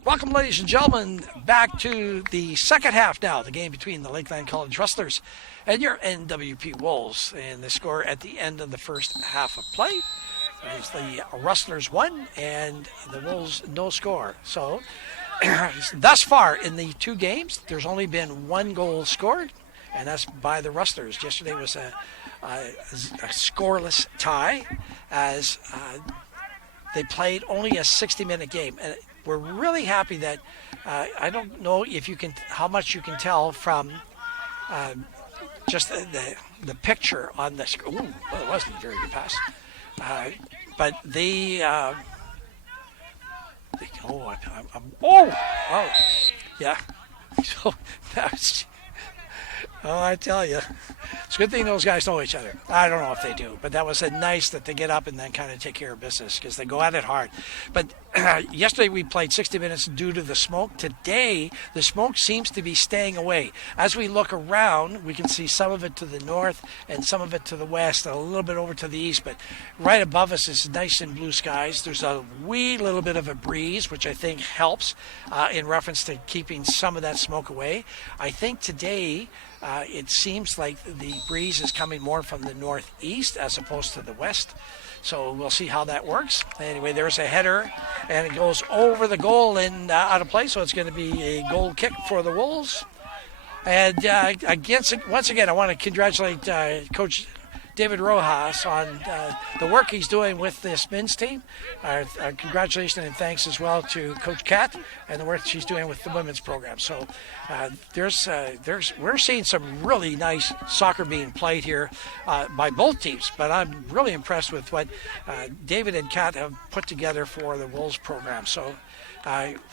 Welcome, ladies and gentlemen, back to the second half now, the game between the Lakeland College Rustlers and your NWP Wolves. And the score at the end of the first half of play is the Rustlers 1 and the Wolves no score. So, thus far in the two games, there's only been one goal scored, and that's by the Rustlers. Yesterday was a scoreless tie as they played only a 60-minute game. And we're really happy that I don't know if you can, how much you can tell from just the picture on the screen. Ooh, well, it wasn't a very good pass. But yeah. So that's. Oh, I tell you, it's a good thing those guys know each other. I don't know if they do, but that was nice that they get up and then kind of take care of business because they go at it hard. But yesterday we played 60 minutes due to the smoke. Today, the smoke seems to be staying away. As we look around, we can see some of it to the north and some of it to the west, a little bit over to the east. But right above us is nice and blue skies. There's a wee little bit of a breeze, which I think helps in reference to keeping some of that smoke away. I think today, it seems like the breeze is coming more from the northeast as opposed to the west. So we'll see how that works. Anyway, there's a header, and it goes over the goal and out of play. So it's going to be a goal kick for the Wolves. And once again, I want to congratulate Coach David Rojas on the work he's doing with this men's team. Congratulations and thanks as well to Coach Kat and the work she's doing with the women's program. So we're seeing some really nice soccer being played here by both teams, but I'm really impressed with what David and Kat have put together for the Wolves program. So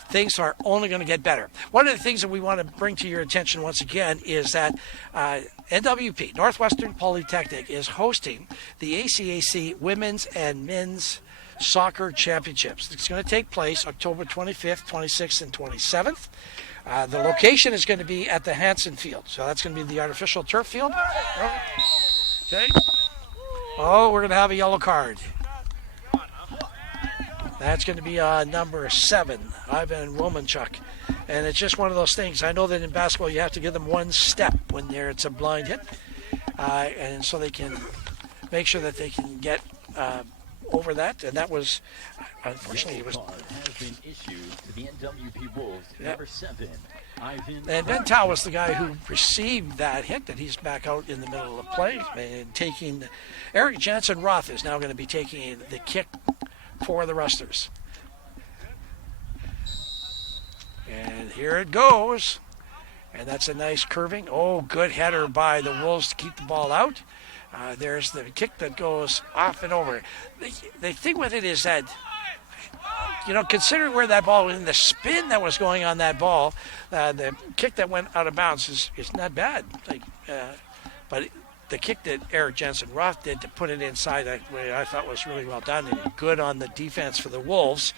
things are only going to get better. One of the things that we want to bring to your attention once again is that NWP, Northwestern Polytechnic, is hosting the ACAC Women's and Men's Soccer Championships. It's going to take place October 25th, 26th, and 27th. The location is going to be at the Hansen Field. So that's going to be the artificial turf field. Okay. Oh, we're going to have a yellow card. That's going to be number 7, Ivan Romanchuk. And it's just one of those things. I know that in basketball you have to give them one step when it's a blind hit. And so they can make sure that they can get over that. And that was, unfortunately, it was. Has been issued to the NWP Wolves, number 7, Ivan. And Ben Tao was the guy who received that hit, and he's back out in the middle of play. And taking, Eric Jansen Roth is now going to be taking the kick for the Rustlers. And here it goes. And that's a nice curving. Oh, good header by the Wolves to keep the ball out. There's the kick that goes off and over. The thing with it is that, considering where that ball was and the spin that was going on that ball, the kick that went out of bounds is not bad. But the kick that Eric Jensen Roth did to put it inside, I thought was really well done and good on the defense for the Wolves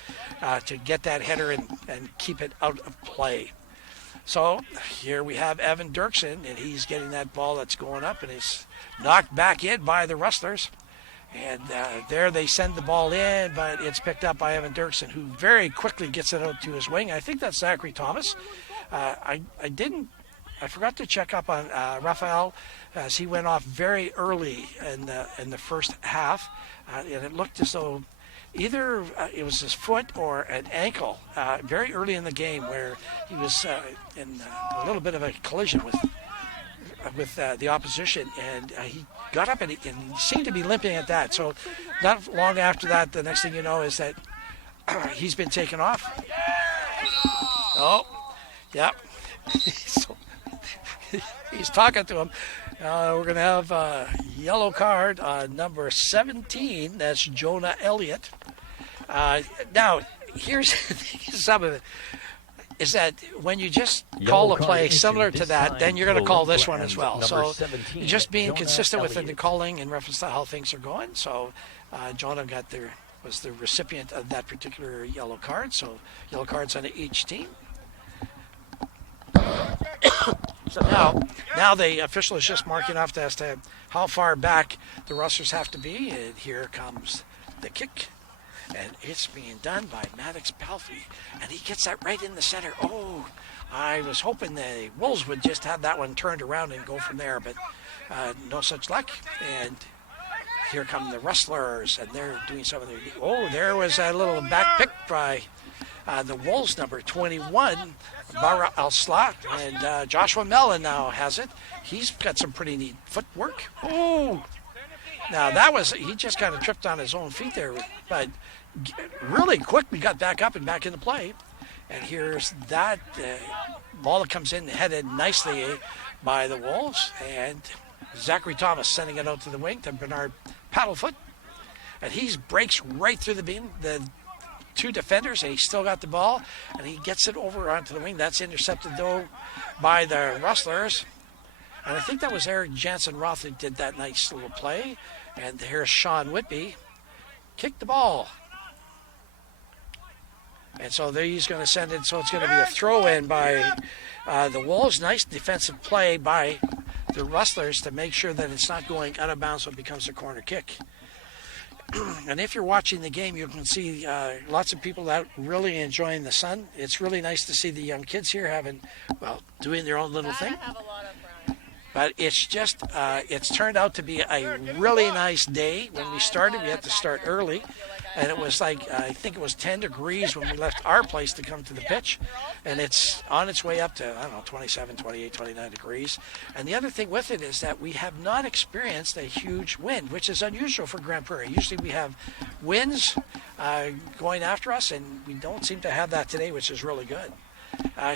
to get that header and keep it out of play. So here we have Evan Dirksen, and he's getting that ball that's going up, and it's knocked back in by the Rustlers. And there they send the ball in, but it's picked up by Evan Dirksen, who very quickly gets it out to his wing. I think that's Zachary Thomas. I forgot to check up on Raphael as he went off very early in the first half, and it looked as though either it was his foot or an ankle very early in the game where he was in a little bit of a collision with the opposition, and he got up and he seemed to be limping at that. So not long after that, the next thing you know is that he's been taken off. Oh, yeah. So he's talking to him. We're going to have a yellow card on number 17. That's Jonah Elliott. Now, here's some of it. Is that when you just call a play similar to that, then you're going to call this one as well. So just being consistent with the calling in reference to how things are going. So Jonah was the recipient of that particular yellow card. So yellow cards on each team. So now the official is just marking off as to how far back the Rustlers have to be. And here comes the kick. And it's being done by Maddox Palfy. And he gets that right in the center. Oh, I was hoping the Wolves would just have that one turned around and go from there. But no such luck. And here come the Rustlers. And they're doing some of their... Oh, there was a little back pick by the Wolves, number 21, Bara Al-Slah. And Joshua Mellon now has it. He's got some pretty neat footwork. Oh! Now, he just kind of tripped on his own feet there, but really quickly got back up and back into play. And here's that ball that comes in, headed nicely by the Wolves. And Zachary Thomas sending it out to the wing to Bernard Paddlefoot. And he breaks right through the beam, the two defenders, and he's still got the ball. And he gets it over onto the wing. That's intercepted, though, by the Rustlers. And I think that was Eric Jansen-Roth that did that nice little play. And here's Sean Whitby. Kick the ball. And so there he's going to send it. So it's going to be a throw-in by the Wolves. Nice defensive play by the Rustlers to make sure that it's not going out of bounds when it becomes a corner kick. And if you're watching the game, you can see lots of people out really enjoying the sun. It's really nice to see the young kids here doing their own little thing. But it's just, it's turned out to be a really nice day. When we started, we had to start early. And it was I think it was 10 degrees when we left our place to come to the pitch. And it's on its way up to, 27, 28, 29 degrees. And the other thing with it is that we have not experienced a huge wind, which is unusual for Grande Prairie. Usually we have winds going after us, and we don't seem to have that today, which is really good.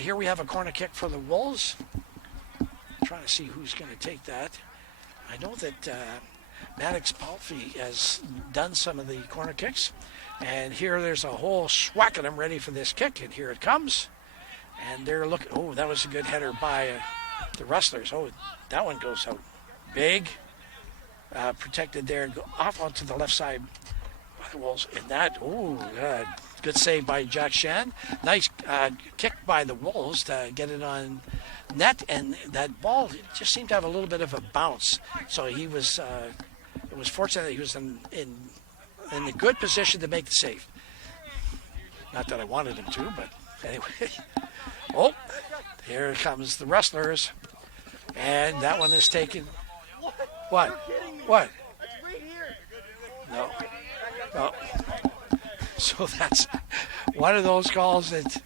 Here we have a corner kick for the Wolves. Trying to see who's going to take that. I know that Maddox Palfy has done some of the corner kicks. And here there's a whole swack of them ready for this kick. And here it comes. And they're looking. Oh, that was a good header by the Rustlers. Oh, that one goes out big. Protected there and go off onto the left side by the Wolves. And that, good save by Jack Shan. Nice kick by the Wolves to get it on net, and that ball just seemed to have a little bit of a bounce. So he was, it was fortunate that he was in a good position to make the save. Not that I wanted him to, but anyway. Oh, here comes the Rustlers, and that one is taken. What? What? No. So that's one of those calls that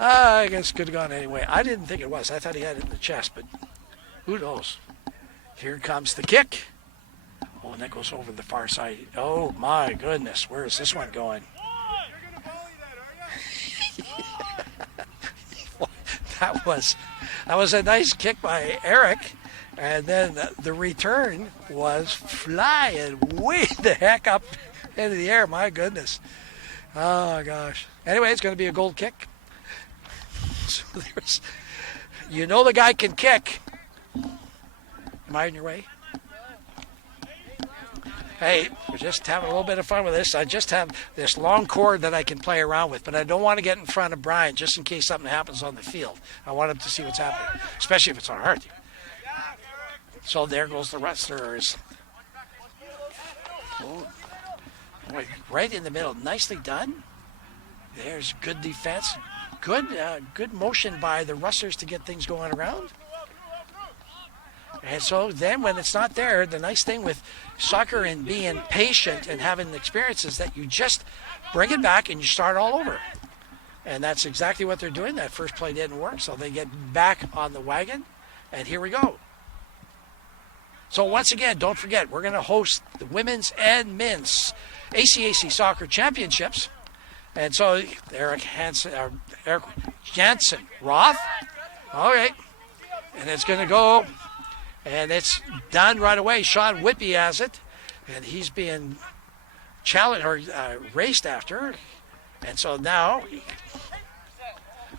I guess could have gone anyway. I didn't think it was. I thought he had it in the chest, but who knows? Here comes the kick. Oh, and that goes over the far side. Oh, my goodness. Where is this one going? That was a nice kick by Eric. And then the return was flying way the heck up into the air. My goodness. Oh, gosh. Anyway, it's going to be a goal kick. So the guy can kick. Am I in your way? Hey, we're just having a little bit of fun with this. I just have this long cord that I can play around with, but I don't want to get in front of Brian just in case something happens on the field. I want him to see what's happening, especially if it's on our team. So there goes the Rustlers. Oh, right in the middle. Nicely done. There's good defense. Good motion by the Rustlers to get things going around. And so then when it's not there, the nice thing with soccer and being patient and having the experience is that you just bring it back and you start all over. And that's exactly what they're doing. That first play didn't work, so they get back on the wagon. And here we go. So once again, don't forget, we're going to host the women's and men's ACAC Soccer Championships. And so Eric Jansen-Roth, all right, And it's going to go, and it's done right away. Sean Whitby has it, and he's being challenged or raced after. And so now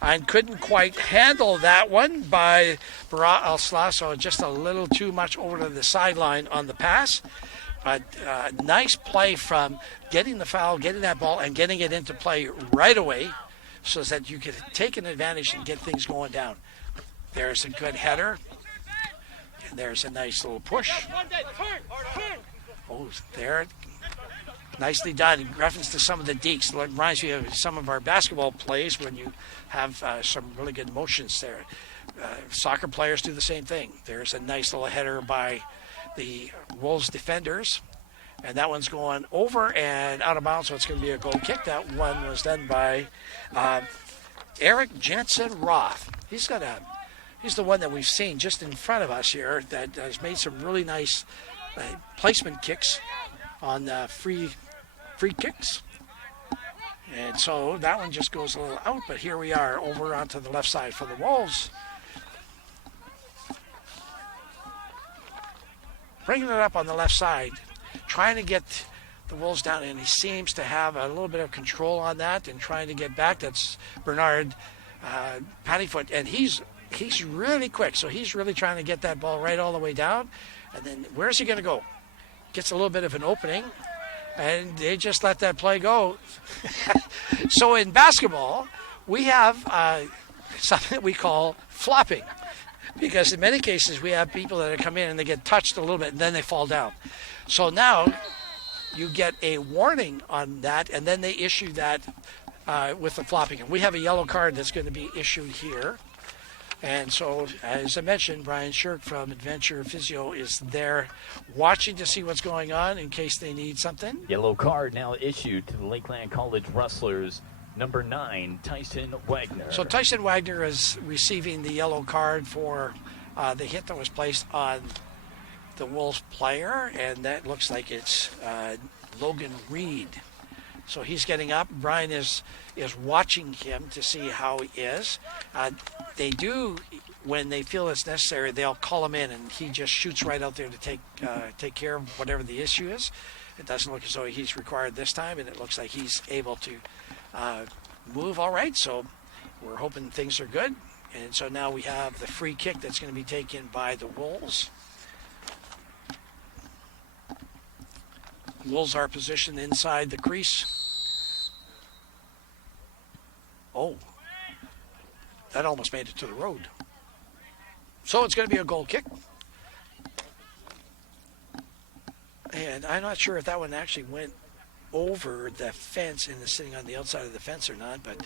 I couldn't quite handle that one by Barat Al-Slaso, just a little too much over to the sideline on the pass. But nice play from getting the foul, getting that ball, and getting it into play right away so that you could take an advantage and get things going down. There's a good header. And there's a nice little push. Oh, there. Nicely done. In reference to some of the dekes, it reminds me of some of our basketball plays when you have some really good motions there. Soccer players do the same thing. There's a nice little header by the Wolves defenders, and that one's going over and out of bounds, so it's going to be a goal kick. That one was done by Eric Jensen Roth. He's the one that we've seen just in front of us here that has made some really nice placement kicks on free kicks. And so that one just goes a little out, but here we are over onto the left side for the Wolves. Bringing it up on the left side, trying to get the Wolves down, and he seems to have a little bit of control on that and trying to get back. That's Bernard Pattyfoot, and he's really quick, so he's really trying to get that ball right all the way down. And then where's he going to go? Gets a little bit of an opening, and they just let that play go. So in basketball, we have something that we call flopping. Because in many cases, we have people that come in and they get touched a little bit and then they fall down. So now you get a warning on that, and then they issue that with the flopping. And we have a yellow card that's going to be issued here. And so, as I mentioned, Brian Shirk from Adventure Physio is there watching to see what's going on in case they need something. Yellow card now issued to the Lakeland College Rustlers. Number 9, Tyson Wagner. So Tyson Wagner is receiving the yellow card for the hit that was placed on the Wolves player, and that looks like it's Logan Reed. So he's getting up. Brian is watching him to see how he is. They do, when they feel it's necessary, they'll call him in, and he just shoots right out there to take care of whatever the issue is. It doesn't look as though he's required this time, and it looks like he's able to move all right. So we're hoping things are good. And so now we have the free kick that's going to be taken by the Wolves. Wolves are positioned inside the crease. Oh, that almost made it to the road. So it's going to be a goal kick. And I'm not sure if that one actually went over the fence and is sitting on the outside of the fence or not, but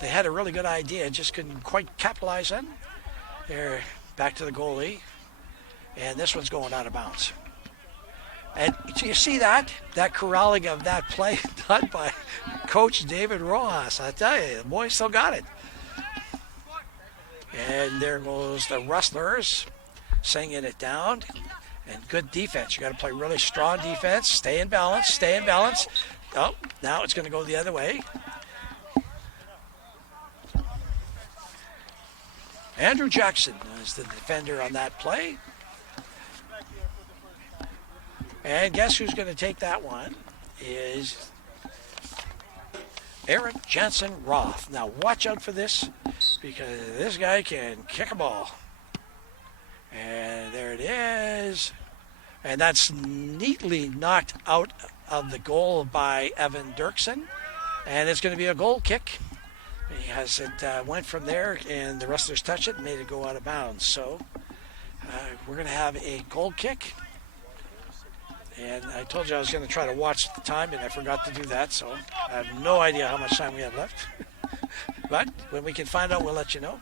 they had a really good idea, just couldn't quite capitalize on. They're back to the goalie, and this one's going out of bounds. And do you see that corralling of that play done by Coach David Rojas? I tell you, the boy still got it. And there goes the Rustlers singing it down. And good defense. You got to play really strong defense. Stay in balance. Oh, now it's going to go the other way. Andrew Jackson is the defender on that play. And guess who's going to take that one is Eric Jensen Roth. Now watch out for this, because this guy can kick a ball. And there it is. And that's neatly knocked out of the goal by Evan Dirksen. And it's going to be a goal kick. As it went from there, and the Rustlers touched it and made it go out of bounds. So we're going to have a goal kick. And I told you I was going to try to watch the time, and I forgot to do that. So I have no idea how much time we have left. But when we can find out, we'll let you know.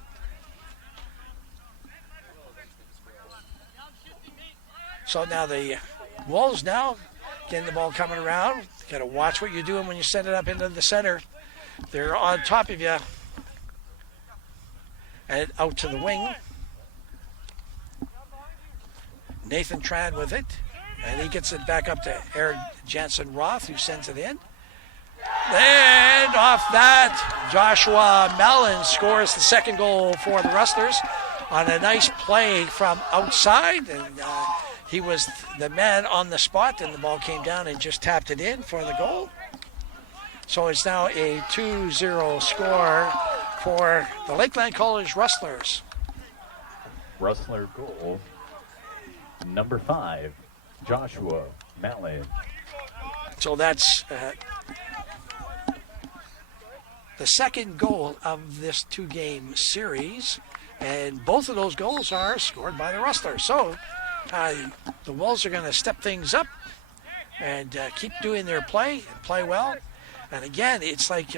So now the Wolves now getting the ball coming around. Got to watch what you're doing when you send it up into the center. They're on top of you. And out to the wing. Nathan Tran with it. And he gets it back up to Eric Jensen Roth, who sends it in. And off that, Joshua Mellon scores the second goal for the Rustlers. on a nice play from outside, and he was the man on the spot, and the ball came down and just tapped it in for the goal. So it's now a 2-0 score for the Lakeland College Rustlers. Rustler goal, number 5, Joshua Mallon. So that's the second goal of this 2-game series, and both of those goals are scored by the Rustlers. So the Wolves are going to step things up and keep doing their play and play well. And again, it's like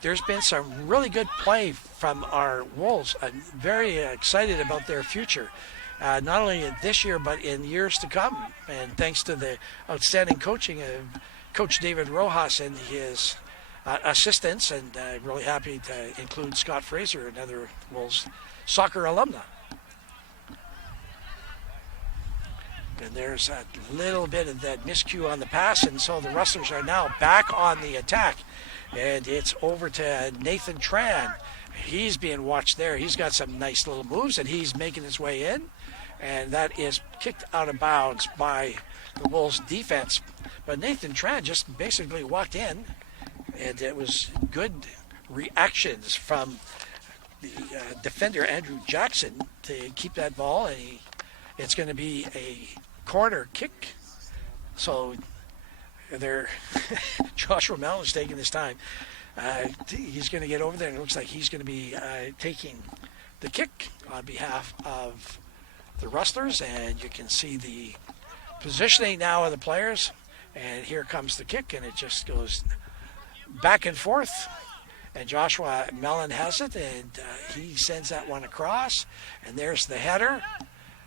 there's been some really good play from our Wolves. I'm very excited about their future, not only this year but in years to come. And thanks to the outstanding coaching of Coach David Rojas and his assistants, and really happy to include Scott Fraser, another Wolves soccer alumna. And there's a little bit of that miscue on the pass, and so the Rustlers are now back on the attack. And it's over to Nathan Tran. He's being watched there. He's got some nice little moves, and he's making his way in. And that is kicked out of bounds by the Wolves defense. But Nathan Tran just basically walked in, and it was good reactions from the defender, Andrew Jackson, to keep that ball. And it's going to be a corner kick. So Joshua Mellon's taking his time. He's going to get over there, and it looks like he's going to be taking the kick on behalf of the Rustlers. And you can see the positioning now of the players. And here comes the kick, and it just goes back and forth. And Joshua Mellon has it, and he sends that one across. And there's the header.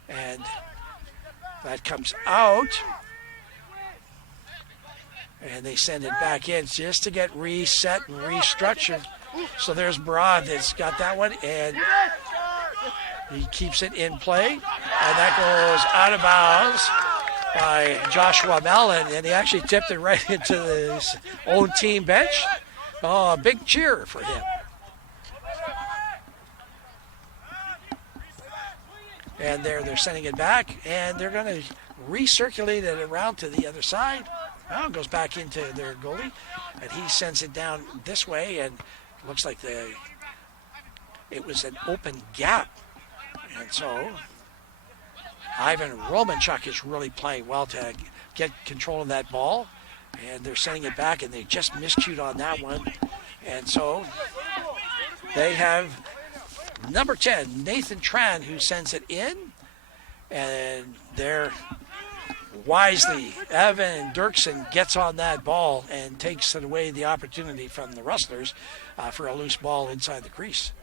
And that comes out. And they send it back in just to get reset and restructured. So there's Broad that's got that one, and he keeps it in play. And that goes out of bounds by Joshua Mellon, and he actually tipped it right into his own team bench. Oh, a big cheer for him. And they're sending it back, and they're going to recirculate it around to the other side. Now it goes back into their goalie, and he sends it down this way, and it looks like it was an open gap. And so Ivan Romanchuk is really playing well to get control of that ball, and they're sending it back, and they just miscued on that one. And so they have number 10, Nathan Tran, who sends it in, and they're wisely, Evan Dirksen gets on that ball and takes it away the opportunity from the Rustlers for a loose ball inside the crease.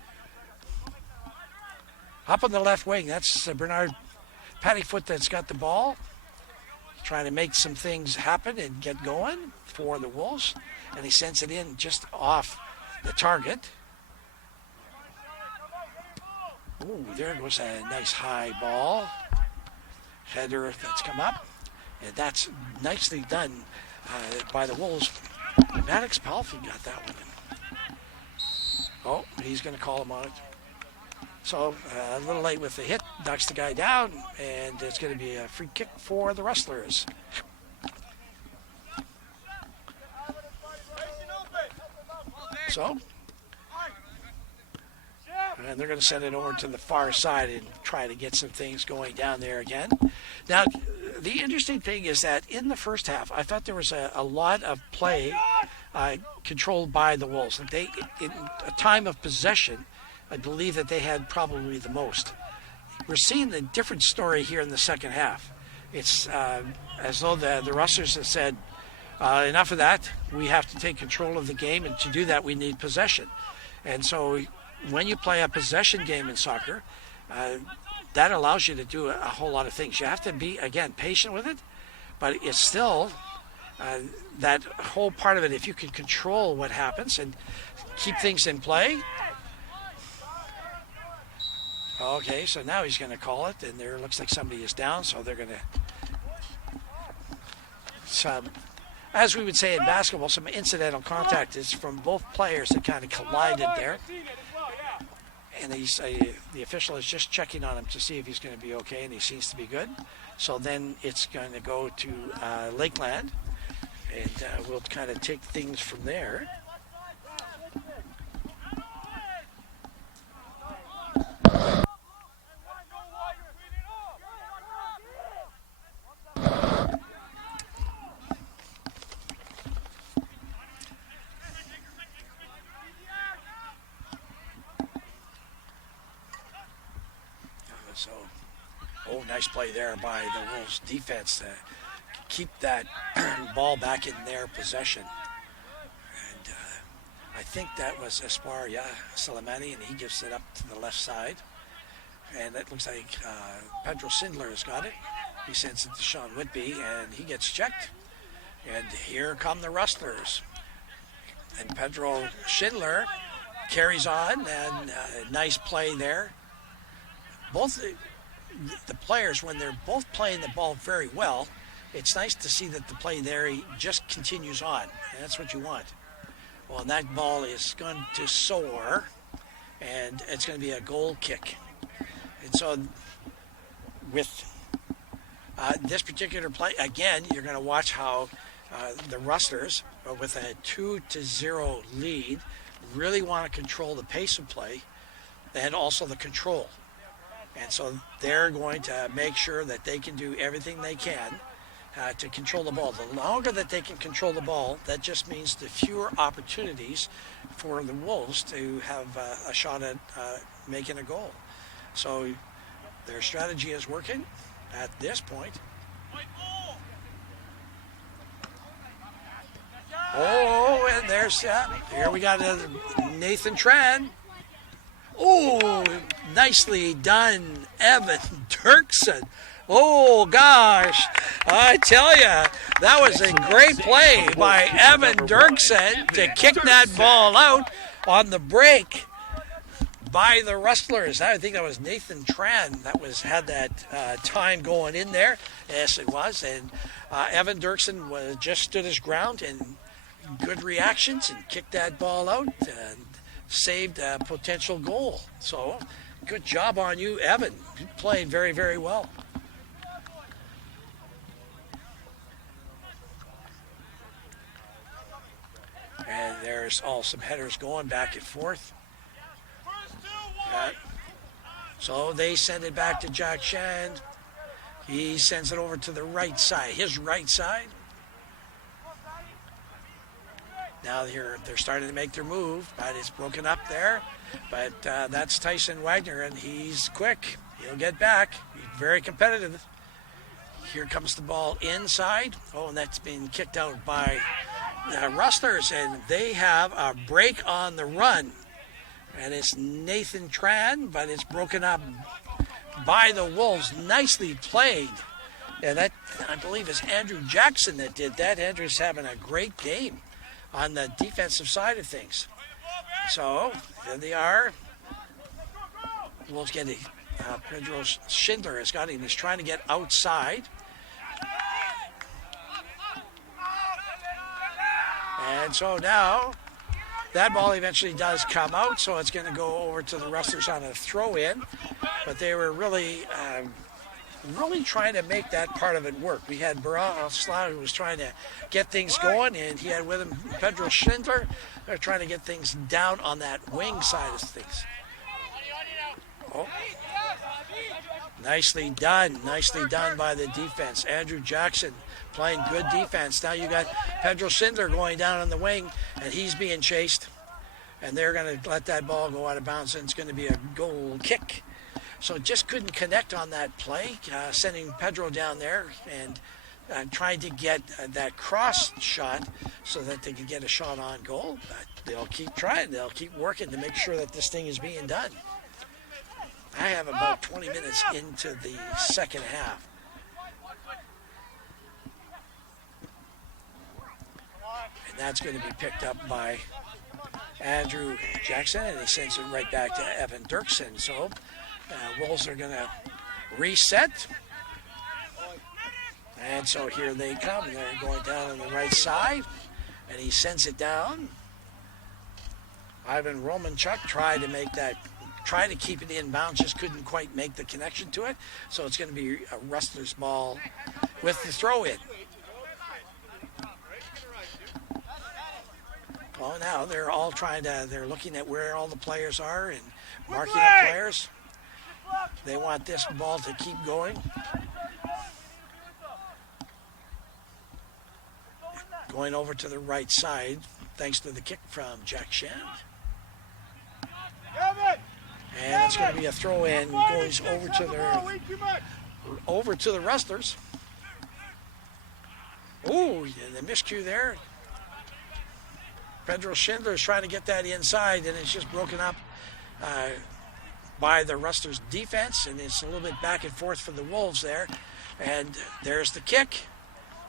Up on the left wing, that's Bernard Pattyfoot that's got the ball, trying to make some things happen and get going for the Wolves, and he sends it in just off the target. Ooh, there goes a nice high ball. Header that's come up. And that's nicely done by the Wolves. Maddox Palfy got that one. Oh, he's going to call him on it. So a little late with the hit. Knocks the guy down. And it's going to be a free kick for the Rustlers. So. And they're going to send it over to the far side and try to get some things going down there again. Now, the interesting thing is that in the first half, I thought there was a lot of play controlled by the Wolves. They, in a time of possession, I believe that they had probably the most. We're seeing a different story here in the second half. It's as though the Rustlers have said, enough of that. We have to take control of the game, and to do that, we need possession. And so when you play a possession game in soccer, that allows you to do a whole lot of things. You have to be, again, patient with it, but it's still that whole part of it. If you can control what happens and keep things in play. Okay, so now he's going to call it, and there looks like somebody is down, so they're going to, as we would say in basketball, some incidental contact is from both players that kind of collided there. And the official is just checking on him to see if he's going to be okay, and he seems to be good. So then it's going to go to Lakeland, and we'll kind of take things from there. So, nice play there by the Wolves defense to keep that ball back in their possession. And I think that was Espoir, Salamani, and he gives it up to the left side. And it looks like Pedro Schindler has got it. He sends it to Sean Whitby, and he gets checked. And here come the Rustlers. And Pedro Schindler carries on, and nice play there. Both the players, when they're both playing the ball very well, it's nice to see that the play there just continues on. And that's what you want. Well, and that ball is going to soar, and it's going to be a goal kick. And so with this particular play, again, you're going to watch how the Rustlers, with a 2-0 lead, really want to control the pace of play and also the control. And so they're going to make sure that they can do everything they can to control the ball. The longer that they can control the ball, that just means the fewer opportunities for the Wolves to have a shot at making a goal. So their strategy is working at this point. Oh, and there's here we got Nathan Tran. Oh, nicely done, Evan Dirksen. Oh, gosh. I tell you, that was a great play by Evan Dirksen to kick that ball out on the break by the Rustlers. I think that was Nathan Tran that had that time going in there. Yes, it was. And Evan Dirksen just stood his ground and good reactions and kicked that ball out and saved a potential goal. So, good job on you, Evan. You played very, very well. And there's some headers going back and forth. So they send it back to Jack Shand. He sends it over to the right side, his right side. Now they're starting to make their move, but it's broken up there. But that's Tyson Wagner, and he's quick. He'll get back. He's very competitive. Here comes the ball inside. Oh, and that's being kicked out by the Rustlers, and they have a break on the run. And it's Nathan Tran, but it's broken up by the Wolves. Nicely played. And that, I believe, is Andrew Jackson that did that. Andrew's having a great game on the defensive side of things. So, there they are. Wolves getting Pedro Schindler has got him. He's trying to get outside. And so now, that ball eventually does come out, so it's going to go over to the Rustlers on a throw-in. But they were really trying to make that part of it work. We had Barra who was trying to get things going, and he had with him Pedro Schindler. They're trying to get things down on that wing side of things. Oh. Nicely done by the defense. Andrew Jackson playing good defense. Now you got Pedro Schindler going down on the wing, and he's being chased. And they're going to let that ball go out of bounds, and it's going to be a goal kick. So just couldn't connect on that play, sending Pedro down there and trying to get that cross shot so that they could get a shot on goal. But they'll keep trying. They'll keep working to make sure that this thing is being done. I have about 20 minutes into the second half. And that's going to be picked up by Andrew Jackson, and he sends it right back to Evan Dirksen. So Wolves are going to reset. And so here they come. They're going down on the right side, and he sends it down. Ivan Romanchuk tried to make that tried to keep it inbounds, just couldn't quite make the connection to it. So it's going to be a Rustlers ball with the throw in. Oh, now they're all they're looking at where all the players are and marking up players. They want this ball to keep going. Going over to the right side, thanks to the kick from Jack Shand. And it's going to be a throw in, goes over to the Rustlers. Oh, the miscue there. Pedro Schindler is trying to get that inside, and it's just broken up by the Rustlers defense, and it's a little bit back and forth for the Wolves there. And there's the kick.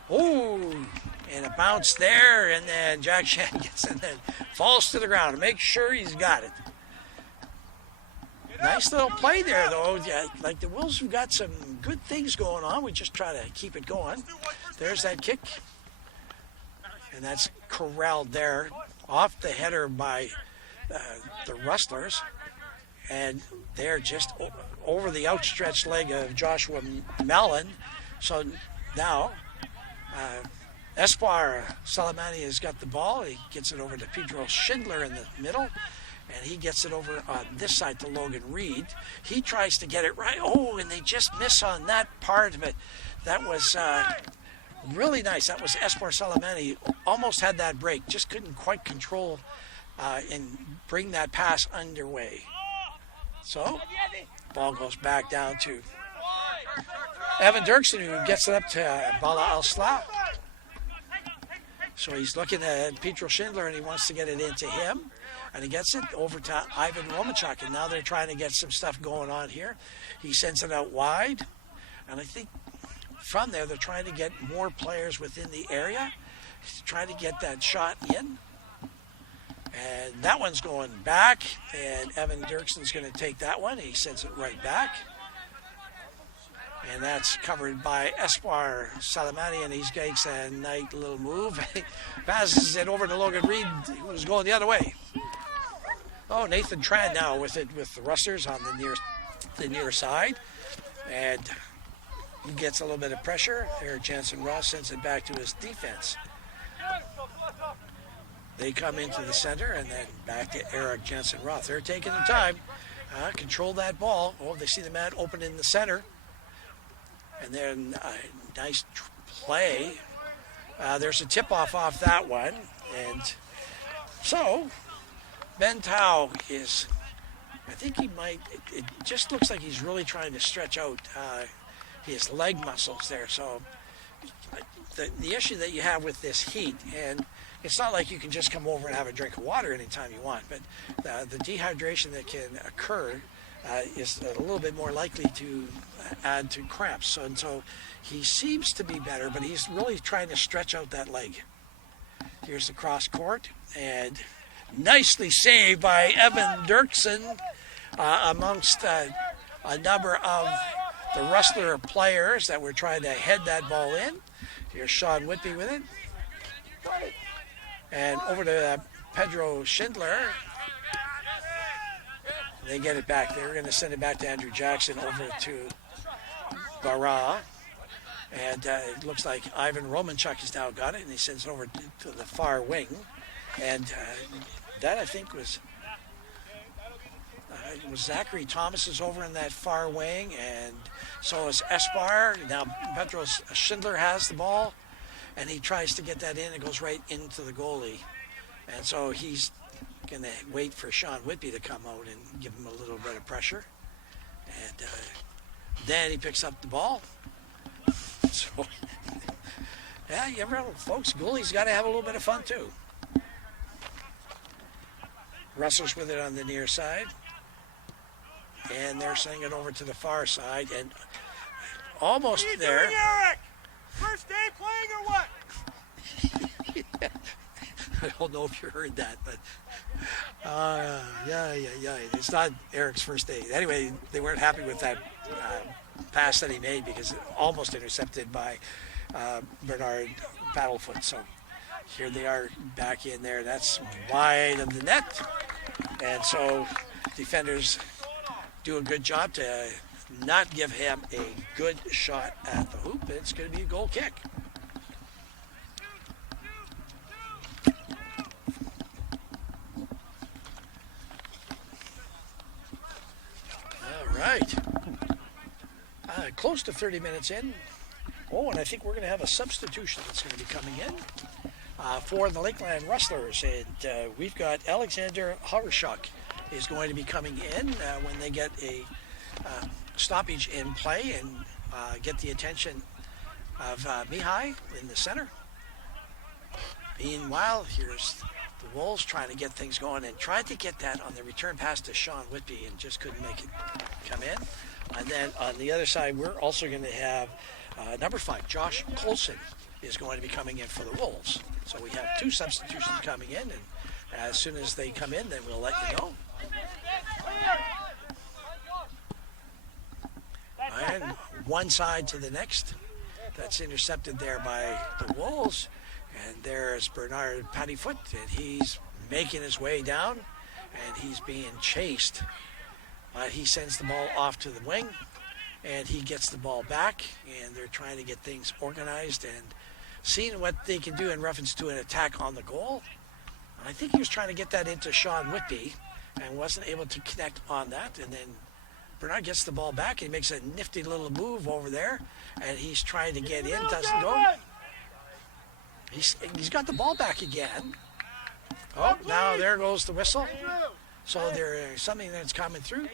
Oh, and a bounce there, and then Jack Shand gets it and falls to the ground to make sure he's got it. Nice little play there, though. Yeah, like the Wolves have got some good things going on. We just try to keep it going. There's that kick. And that's corralled there off the header by the Rustlers. And they're just over the outstretched leg of Joshua Mellon. So now Espoir Salamani has got the ball. He gets it over to Pedro Schindler in the middle. And he gets it over on this side to Logan Reed. He tries to get it right. Oh, and they just miss on that part of it. That was really nice. That was Espoir Salamani. Almost had that break. Just couldn't quite control and bring that pass underway. So, ball goes back down to Evan Dirksen, who gets it up to Bala Al-Sla. So he's looking at Pedro Schindler, and he wants to get it into him. And he gets it over to Ivan Romachuk, and now they're trying to get some stuff going on here. He sends it out wide, and I think from there they're trying to get more players within the area. He's trying to get that shot in. And that one's going back, and Evan Dirksen's going to take that one. He sends it right back. And that's covered by Espoir Salamani, and he's makes a nice little move. He passes it over to Logan Reed, who's going the other way. Oh, Nathan Tran now with it with the Rustlers on the near side. And he gets a little bit of pressure. Eric Jansen Ross sends it back to his defense. They come into the center and then back to Eric Jansen Roth. They're taking their time. Control that ball. Oh, they see the man open in the center. And then a nice play. There's a tip-off off that one. And so Ben Tao is, I think he might, it just looks like he's really trying to stretch out his leg muscles there. So the issue that you have with this heat, and it's not like you can just come over and have a drink of water anytime you want, but the dehydration that can occur is a little bit more likely to add to cramps. And so he seems to be better, but he's really trying to stretch out that leg. Here's the cross court, and nicely saved by Evan Dirksen amongst a number of the Rustler players that were trying to head that ball in. Here's Sean Whitby with it. And over to Pedro Schindler. They get it back. They were going to send it back to Andrew Jackson over to Barra. And it looks like Ivan Romanchuk has now got it, and he sends it over to the far wing. And that, I think, was Zachary Thomas is over in that far wing, and so is Espoir. Now Pedro Schindler has the ball, and he tries to get that in. It goes right into the goalie. And so he's going to wait for Sean Whitby to come out and give him a little bit of pressure. And then he picks up the ball. So, yeah, you ever, folks, goalies got to have a little bit of fun too. Rustlers with it on the near side. And they're sending it over to the far side. And almost there. Eric? First day playing or what? I don't know if you heard that, but yeah. It's not Eric's first day. Anyway, they weren't happy with that pass that he made because it almost intercepted by Bernard Battlefoot. So here they are back in there. That's wide of the net. And so defenders do a good job to not give him a good shot at the hoop. It's going to be a goal kick. All right. Close to 30 minutes in. Oh, and I think we're going to have a substitution that's going to be coming in for the Lakeland Rustlers. And we've got Alexander Havershuk is going to be coming in when they get a stoppage in play and get the attention of Mihai in the center. Meanwhile, here's the Wolves trying to get things going and tried to get that on the return pass to Sean Whitby and just couldn't make it come in. And then on the other side, we're also going to have number 5, Josh Colson, is going to be coming in for the Wolves. So we have 2 substitutions coming in, and as soon as they come in, then we'll let you know. And one side to the next. That's intercepted there by the Wolves. And there's Bernard Pattyfoot, and he's making his way down, and he's being chased. He sends the ball off to the wing, and he gets the ball back, and they're trying to get things organized and seeing what they can do in reference to an attack on the goal. I think he was trying to get that into Sean Whitby and wasn't able to connect on that. And then Bernard gets the ball back. He makes a nifty little move over there, and he's trying to get in. Doesn't go. He's got the ball back again. Oh, now there goes the whistle. So there's something that's coming through.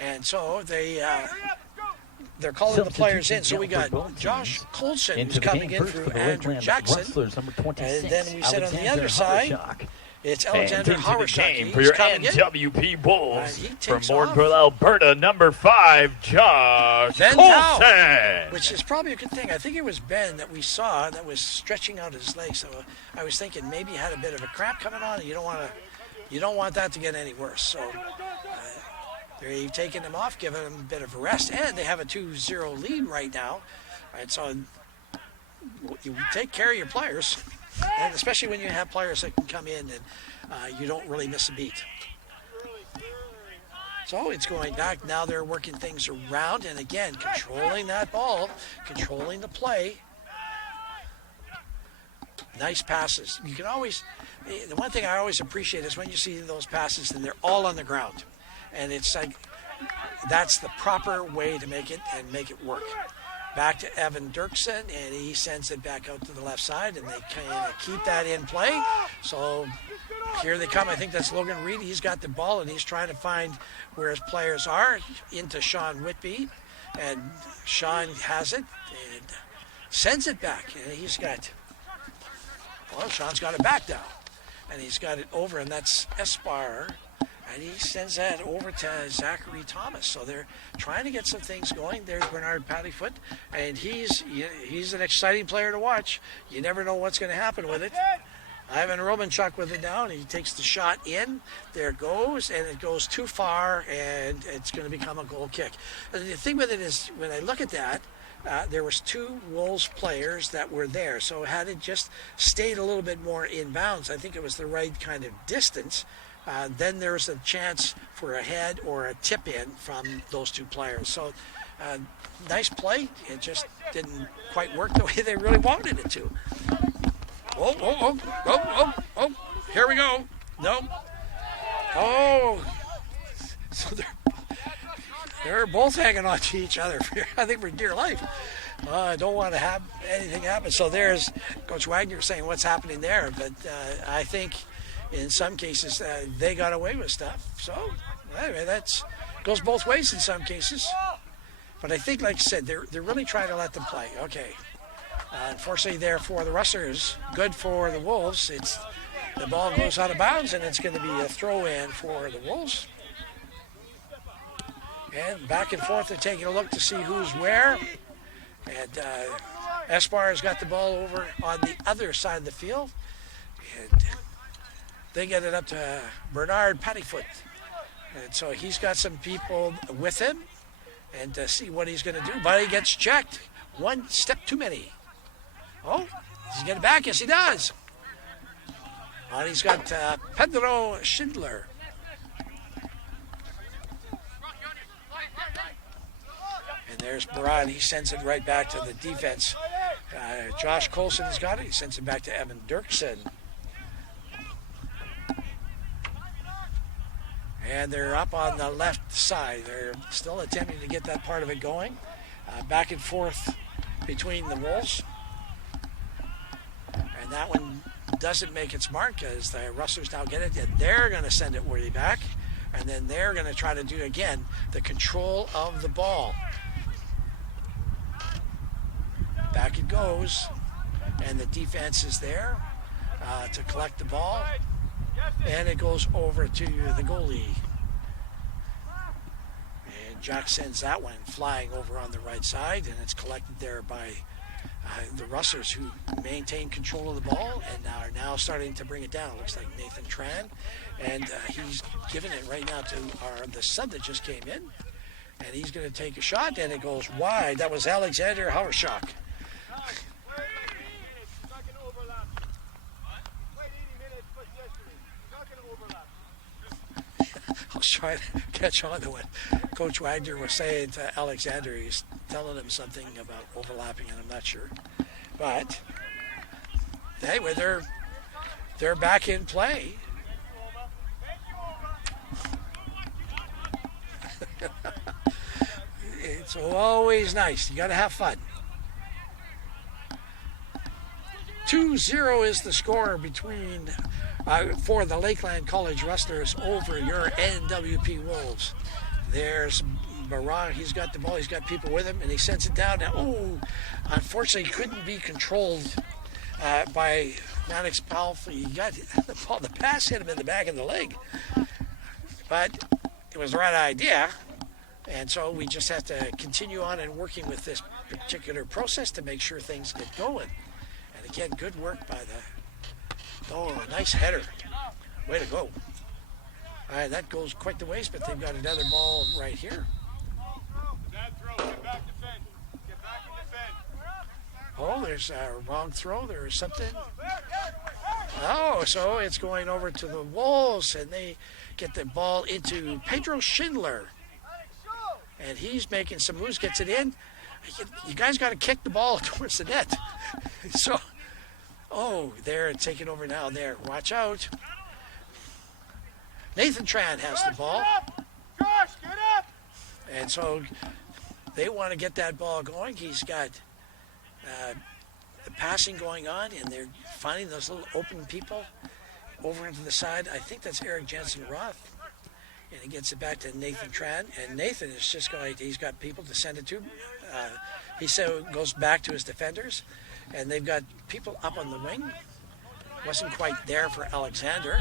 And so they're calling the players in. So we got Josh Colson who's coming in through Andrew Jackson. And then we said on the other side, it's Alexander Havershuk. For your NWP Wolves from Morgul, Alberta, number 5, Josh Colson. Which is probably a good thing. I think it was Ben that we saw that was stretching out his legs. So I was thinking maybe he had a bit of a cramp coming on, and you don't want that to get any worse. So they've taken him off, given him a bit of a rest, and they have a 2-0 lead right now. All right, so you take care of your players, and especially when you have players that can come in and you don't really miss a beat. So it's going back. Now they're working things around, and again, controlling that ball, controlling the play. Nice passes. You can always, the one thing I always appreciate is when you see those passes and they're all on the ground. And it's like, that's the proper way to make it and make it work. Back to Evan Dirksen, and he sends it back out to the left side, and they kind of keep that in play. So here they come. I think that's Logan Reed. He's got the ball, and he's trying to find where his players are into Sean Whitby. And Sean has it and sends it back. And he's got, well, Sean's got it back now. And he's got it over, and that's Espar. And he sends that over to Zachary Thomas. So they're trying to get some things going. There's Bernard Pattyfoot, and he's an exciting player to watch. You never know what's going to happen with it. Ivan Romanchuk with it down. He takes the shot in. There it goes, and it goes too far, and it's going to become a goal kick. And the thing with it is, when I look at that, there was 2 Wolves players that were there. So had it just stayed a little bit more in bounds, I think it was the right kind of distance. Then there's a chance for a head or a tip in from those 2 players. So nice play. It just didn't quite work the way they really wanted it to. Oh, here we go. No. Oh. So they're both hanging on to each other, I think, for dear life. I don't want to have anything happen. So there's Coach Wagner saying what's happening there. But I think in some cases they got away with stuff. So anyway, that goes both ways in some cases. But I think, like I said, they're really trying to let them play. Okay. Unfortunately, there for the Rustlers, good for the Wolves. The ball goes out of bounds, and it's going to be a throw-in for the Wolves. And back and forth, they're taking a look to see who's where. And Espar has got the ball over on the other side of the field. And they get it up to Bernard Pattyfoot. And so he's got some people with him and to see what he's going to do. But he gets checked. One step too many. Oh, does he get it back? Yes, he does. And he's got Pedro Schindler. And there's Barad. He sends it right back to the defense. Josh Colson has got it. He sends it back to Evan Dirksen. And they're up on the left side. They're still attempting to get that part of it going. Back and forth between the Wolves. And that one doesn't make its mark as the Rustlers now get it. And they're going to send it worthy back. And then they're going to try to do, again, the control of the ball. Back it goes. And the defense is there to collect the ball. And it goes over to the goalie. And Jack sends that one flying over on the right side, and it's collected there by the Rustlers, who maintain control of the ball and are now starting to bring it down. It looks like Nathan Tran, and he's giving it right now to the sub that just came in. And he's going to take a shot, and it goes wide. That was Alexander Hauershock. I was trying to catch on to what Coach Wagner was saying to Alexander. He's telling him something about overlapping, and I'm not sure. But anyway, they're back in play. It's always nice. You got to have fun. 2-0 is the score between for the Lakeland College Rustlers over your NWP Wolves. There's Barad. He's got the ball. He's got people with him, and he sends it down. Now, unfortunately, couldn't be controlled by Maddox Palfrey. He got the ball. The pass hit him in the back of the leg. But it was the right idea. And so we just have to continue on and working with this particular process to make sure things get going. And again, good work by a nice header. Way to go. All right, that goes quite the ways, but they've got another ball right here. Oh, there's a wrong throw. There's something. Oh, so it's going over to the Wolves, and they get the ball into Pedro Schindler. And he's making some moves, gets it in. You guys got to kick the ball towards the net. So, they're taking over now there. Watch out. Nathan Tran has the ball. Josh, get up! And so they want to get that ball going. He's got the passing going on, and they're finding those little open people over into the side. I think that's Eric Jensen-Roth. And he gets it back to Nathan Tran. And Nathan is just he's got people to send it to. He goes back to his defenders. And they've got people up on the wing. Wasn't quite there for Alexander.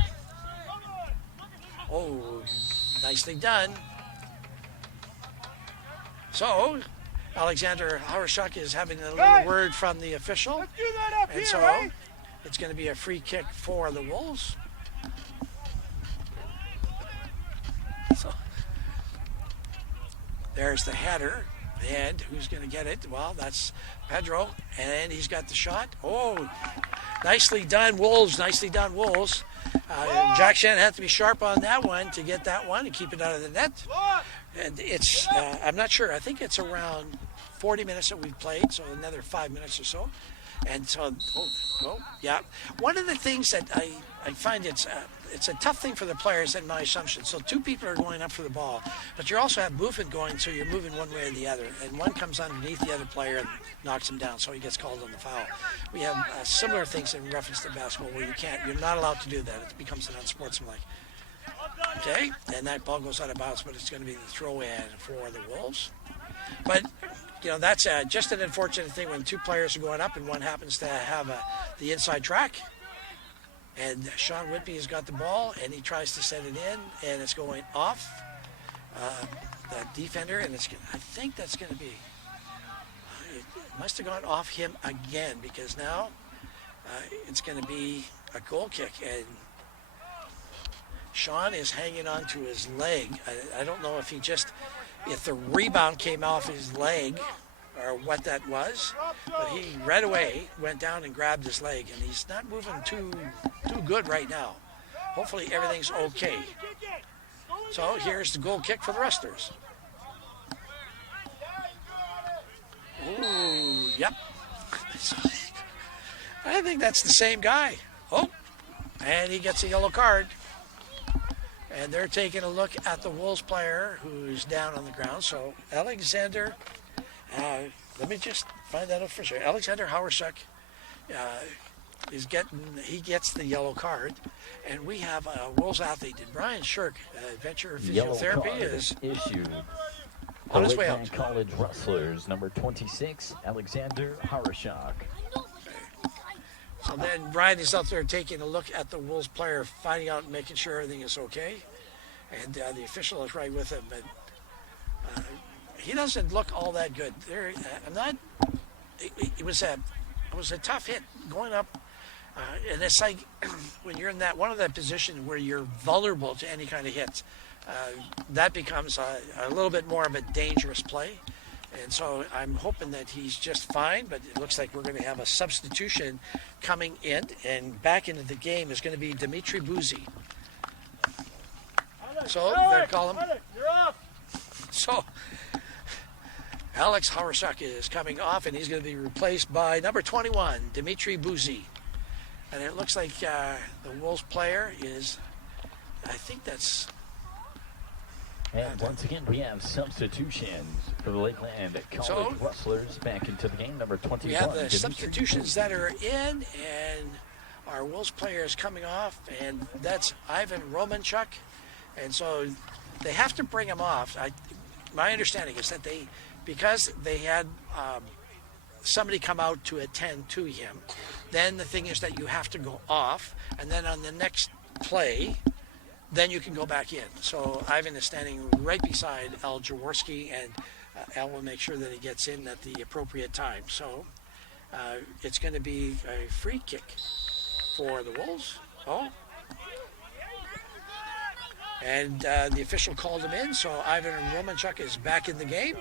Oh, nicely done. So, Alexander Hauershock is having a little word from the official. Let's do that up and here, so right? It's going to be a free kick for the Wolves. So, there's the header. And who's going to get it? Well, that's Pedro, and he's got the shot. Oh, nicely done, Wolves. Nicely done, Wolves. Jack Shannon had to be sharp on that one to get that one and keep it out of the net. And it's, I'm not sure, I think it's around 40 minutes that we've played, so another 5 minutes or so. And so, yeah. One of the things that I find it's a tough thing for the players, in my assumption. So two people are going up for the ball, but you also have movement going, so you're moving one way or the other. And one comes underneath the other player and knocks him down, so he gets called on the foul. We have similar things in reference to basketball where you're not allowed to do that. It becomes an unsportsmanlike. Okay, and that ball goes out of bounds, but it's going to be the throw-in for the Wolves. But that's just an unfortunate thing when two players are going up and one happens to have the inside track. And Sean Whitby has got the ball, and he tries to set it in, and it's going off the defender, and I think that's going to be, it must have gone off him again, because now it's going to be a goal kick, and Sean is hanging on to his leg. I don't know if if the rebound came off his leg or what that was, but he right away went down and grabbed his leg, and he's not moving too good right now. Hopefully everything's okay. So here's the goal kick for the Rustlers. Ooh, yep. I think that's the same guy. Oh, and he gets a yellow card. And they're taking a look at the Wolves player who's down on the ground. So Alexander, let me just find that out for sure. Alexander Hawerchuk he gets the yellow card. And we have a Wolves athlete, Brian Shirk, Venture Physiotherapy is issued. on his way out. Lakeland College Rustlers, number 26, Alexander Hawerchuk. So then Brian is out there taking a look at the Wolves player, finding out and making sure everything is okay. And the official is right with him, but he doesn't look all that good. It was a tough hit going up, and it's like when you're in one of that position where you're vulnerable to any kind of hit, that becomes a little bit more of a dangerous play. And so I'm hoping that he's just fine, but it looks like we're going to have a substitution coming in, and back into the game is going to be Dimitri Buzi. So they're calling him. You're off. So Alex Hawerchuk is coming off, and he's going to be replaced by number 21, Dimitri Buzi. And it looks like the Wolves player is, I think that's... And once again, we have substitutions for the Lakeland College Rustlers back into the game. Number 21. We have the substitutions that are in, and our Wolves player is coming off, and that's Ivan Romanchuk. And so they have to bring him off. My understanding is that because they had somebody come out to attend to him, then the thing is that you have to go off, and then on the next play, then you can go back in. So Ivan is standing right beside Al Jaworski, and Al will make sure that he gets in at the appropriate time. So it's going to be a free kick for the Wolves. Oh. And the official called him in, so Ivan Romanchuk is back in the game.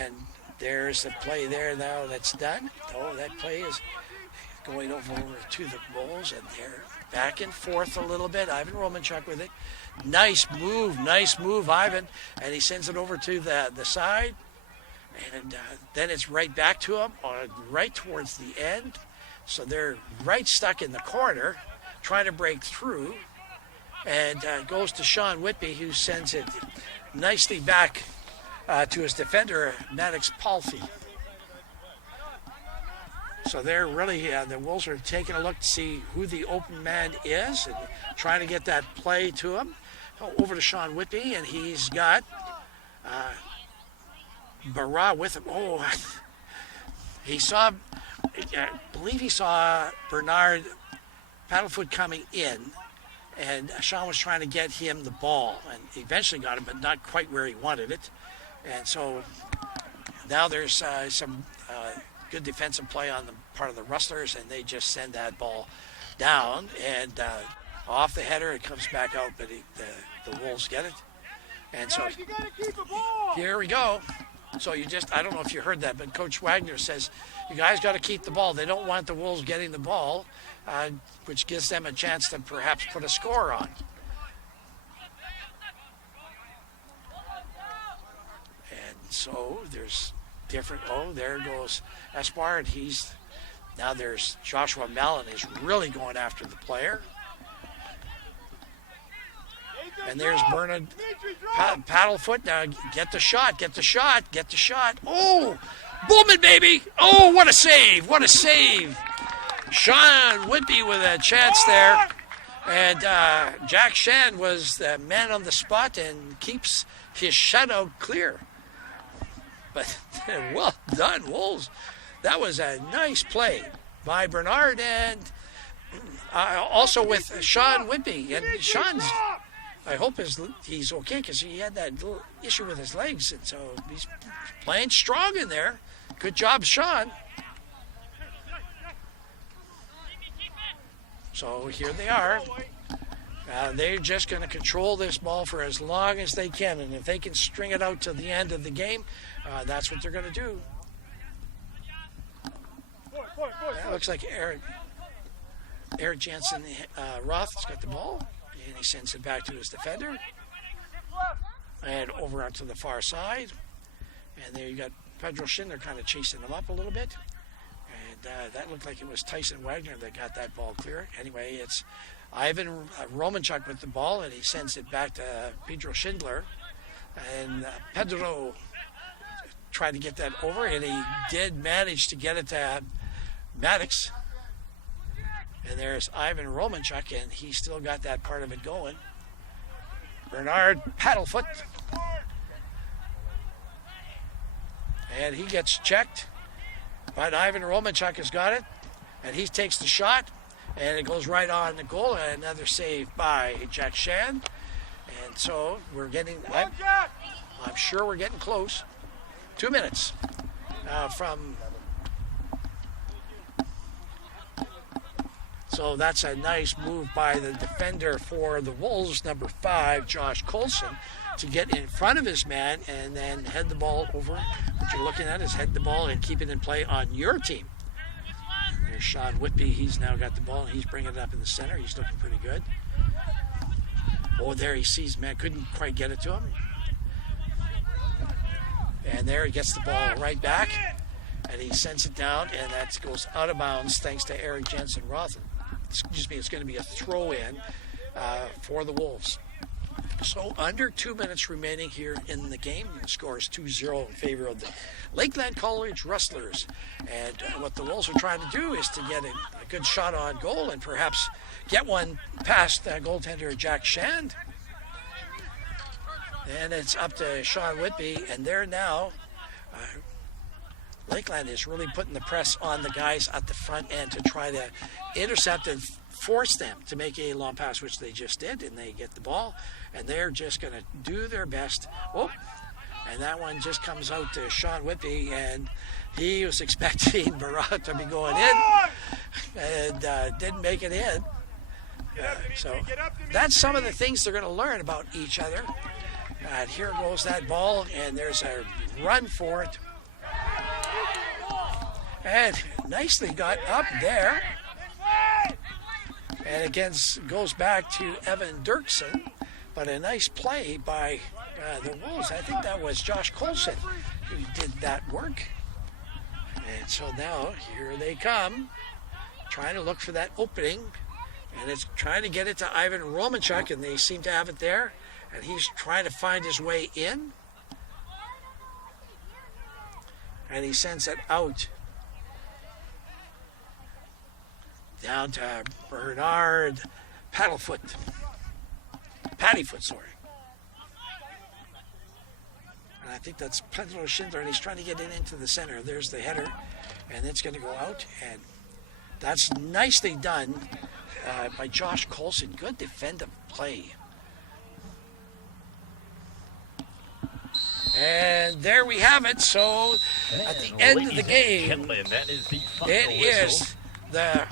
And there's the play there now that's done. Oh, that play is going over to the Wolves, and they're back and forth a little bit. Ivan Romanchuk with it. Nice move, Ivan. And he sends it over to the side. And then it's right back to him, right towards the end. So they're right stuck in the corner, trying to break through. And goes to Sean Whitby, who sends it nicely back to his defender, Maddox Palfy. So they're really, the Wolves are taking a look to see who the open man is and trying to get that play to him. Over to Sean Whitby, and he's got Barra with him. Oh, I believe he saw Bernard Paddlefoot coming in. And Sean was trying to get him the ball, and eventually got it, but not quite where he wanted it. And so now there's some good defensive play on the part of the Rustlers, and they just send that ball down, and off the header, it comes back out, but the Wolves get it. And so here we go. So I don't know if you heard that, but Coach Wagner says, you guys got to keep the ball. They don't want the Wolves getting the ball, which gives them a chance to perhaps put a score on. And so there's different, there goes Espoir, and now there's Joshua Mallon is really going after the player. And there's Bernard Paddlefoot. Now get the shot. Oh, Bullman, baby. Oh, what a save. Sean Whitby with a chance there. And Jack Shan was the man on the spot and keeps his shutout clear. But well done, Wolves. That was a nice play by Bernard, and also with Sean Whitby. And Sean's, I hope he's okay, because he had that little issue with his legs, and so he's playing strong in there. Good job, Sean. So here they are. They're just going to control this ball for as long as they can, and if they can string it out to the end of the game, that's what they're going to do. Looks like Eric Jansen Roth's got the ball, and he sends it back to his defender. And over onto the far side. And there you got Pedro Schindler kind of chasing him up a little bit. And that looked like it was Tyson Wagner that got that ball clear. Anyway, it's Ivan Romanchuk with the ball, and he sends it back to Pedro Schindler. And Pedro tried to get that over, and he did manage to get it to Maddox. And there's Ivan Romanchuk, and he still got that part of it going. Bernard Paddlefoot. And he gets checked. But Ivan Romanchuk has got it. And he takes the shot. And it goes right on the goal. And another save by Jack Shand. And so we're getting... I'm sure we're getting close. 2 minutes from... So that's a nice move by the defender for the Wolves, number 5, Josh Colson, to get in front of his man and then head the ball over. What you're looking at is head the ball and keep it in play on your team. There's Sean Whitby. He's now got the ball, and he's bringing it up in the center. He's looking pretty good. Oh, there he sees, man. Couldn't quite get it to him. And there he gets the ball right back, and he sends it down, and that goes out of bounds thanks to Eric Jensen-Roth. Excuse me, it's going to be a throw-in for the Wolves. So under 2 minutes remaining here in the game. The score is 2-0 in favor of the Lakeland College Rustlers. And what the Wolves are trying to do is to get a good shot on goal and perhaps get one past goaltender Jack Shand. And it's up to Sean Whitby, and there now. Lakeland is really putting the press on the guys at the front end to try to intercept and force them to make a long pass, which they just did, and they get the ball, and they're just going to do their best. Oh, and that one just comes out to Sean Whitby, and he was expecting Barat to be going in, and didn't make it in. So that's some of the things they're going to learn about each other. And here goes that ball, and there's a run for it. And nicely got up there. And again, goes back to Evan Dirksen. But a nice play by the Wolves. I think that was Josh Colson who did that work. And so now, here they come. Trying to look for that opening. And it's trying to get it to Ivan Romanchuk, and they seem to have it there. And he's trying to find his way in. And he sends it out. Down to Bernard Paddyfoot, sorry. And I think that's Pedro Schindler, and he's trying to get it into the center. There's the header, and it's going to go out. And that's nicely done by Josh Colson. Good defensive play. And there we have it. So at the end of the game, it is the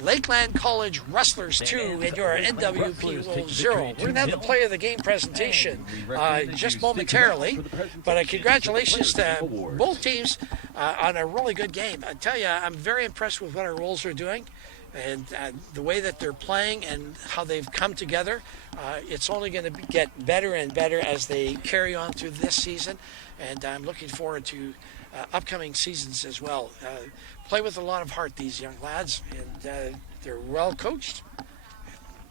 Lakeland College Rustlers 2 and your NWP Wolves 0. We're going to have the play of the game presentation just momentarily. But congratulations to both teams on a really good game. I tell you, I'm very impressed with what our Wolves are doing and the way that they're playing and how they've come together. It's only going to get better and better as they carry on through this season. And I'm looking forward to upcoming seasons as well. Play with a lot of heart, these young lads, and they're well coached.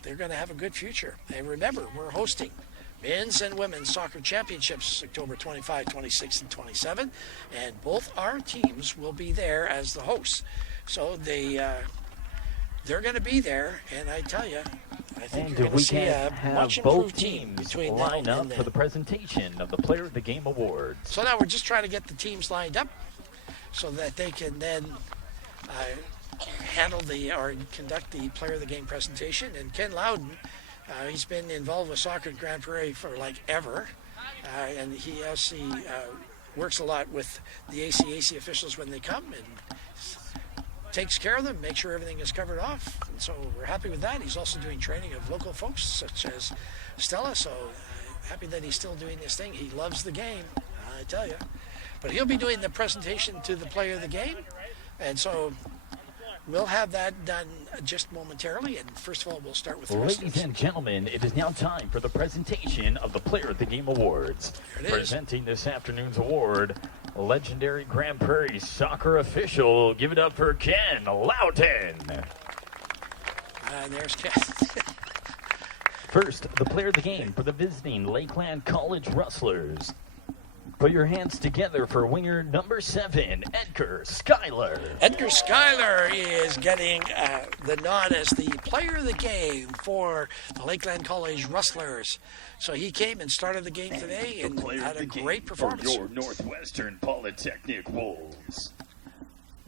They're going to have a good future. And remember, we're hosting men's and women's soccer championships October 25, 26, and 27, and both our teams will be there as the hosts. So they're going to be there, and I tell you, I think you're going to see a much improved team between now and then. For the presentation of the Player of the Game Awards. So now we're just trying to get the teams lined up so that they can then conduct the Player of the Game presentation. And Ken Loudon, he's been involved with soccer at Grande Prairie for like ever, and he actually works a lot with the ACAC officials when they come and takes care of them, makes sure everything is covered off. And so we're happy with that. He's also doing training of local folks such as Stella, so happy that he's still doing this thing. He loves the game, I tell you. But he'll be doing the presentation to the Player of the Game, and so we'll have that done just momentarily. And first of all, we'll start with the Ladies and gentlemen, it is now time for the presentation of the Player of the Game Awards. Presenting this afternoon's award, legendary Grande Prairie soccer official. Give it up for Ken Loudon. And there's Ken. First, the player of the game for the visiting Lakeland College Rustlers. Put your hands together for winger number 7, Edgar Schuyler. Edgar Schuyler is getting the nod as the player of the game for the Lakeland College Rustlers. So he came and started the game today and had a great performance. For your Northwestern Polytechnic Wolves.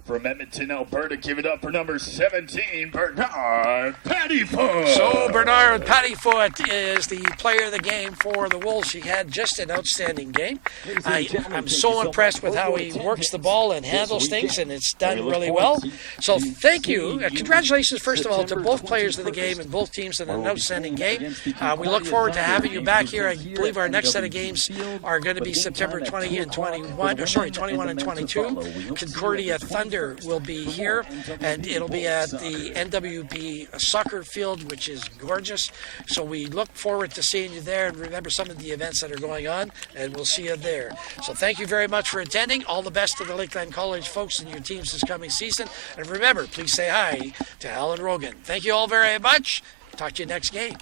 From Edmonton, Alberta, give it up for number 17, Bernard Pattyfoot. So Bernard Pattyfoot is the player of the game for the Wolves. He had just an outstanding game. I'm so impressed with how he works the ball and handles things, and it's done really well. So thank you. Congratulations, first of all, to both players of the game and both teams in an outstanding game. We look forward to having you back here. I believe our next set of games are going to be September 20 and 21, or sorry, 21 and 22. Concordia Thunder will be here, and it'll be at the NWP soccer field, which is gorgeous. So we look forward to seeing you there, and remember some of the events that are going on, and we'll see you there. So thank you very much for attending. All the best to the Lakeland College folks and your teams this coming season. And remember, please say hi to Alan Rogan. Thank you all very much. Talk to you next game.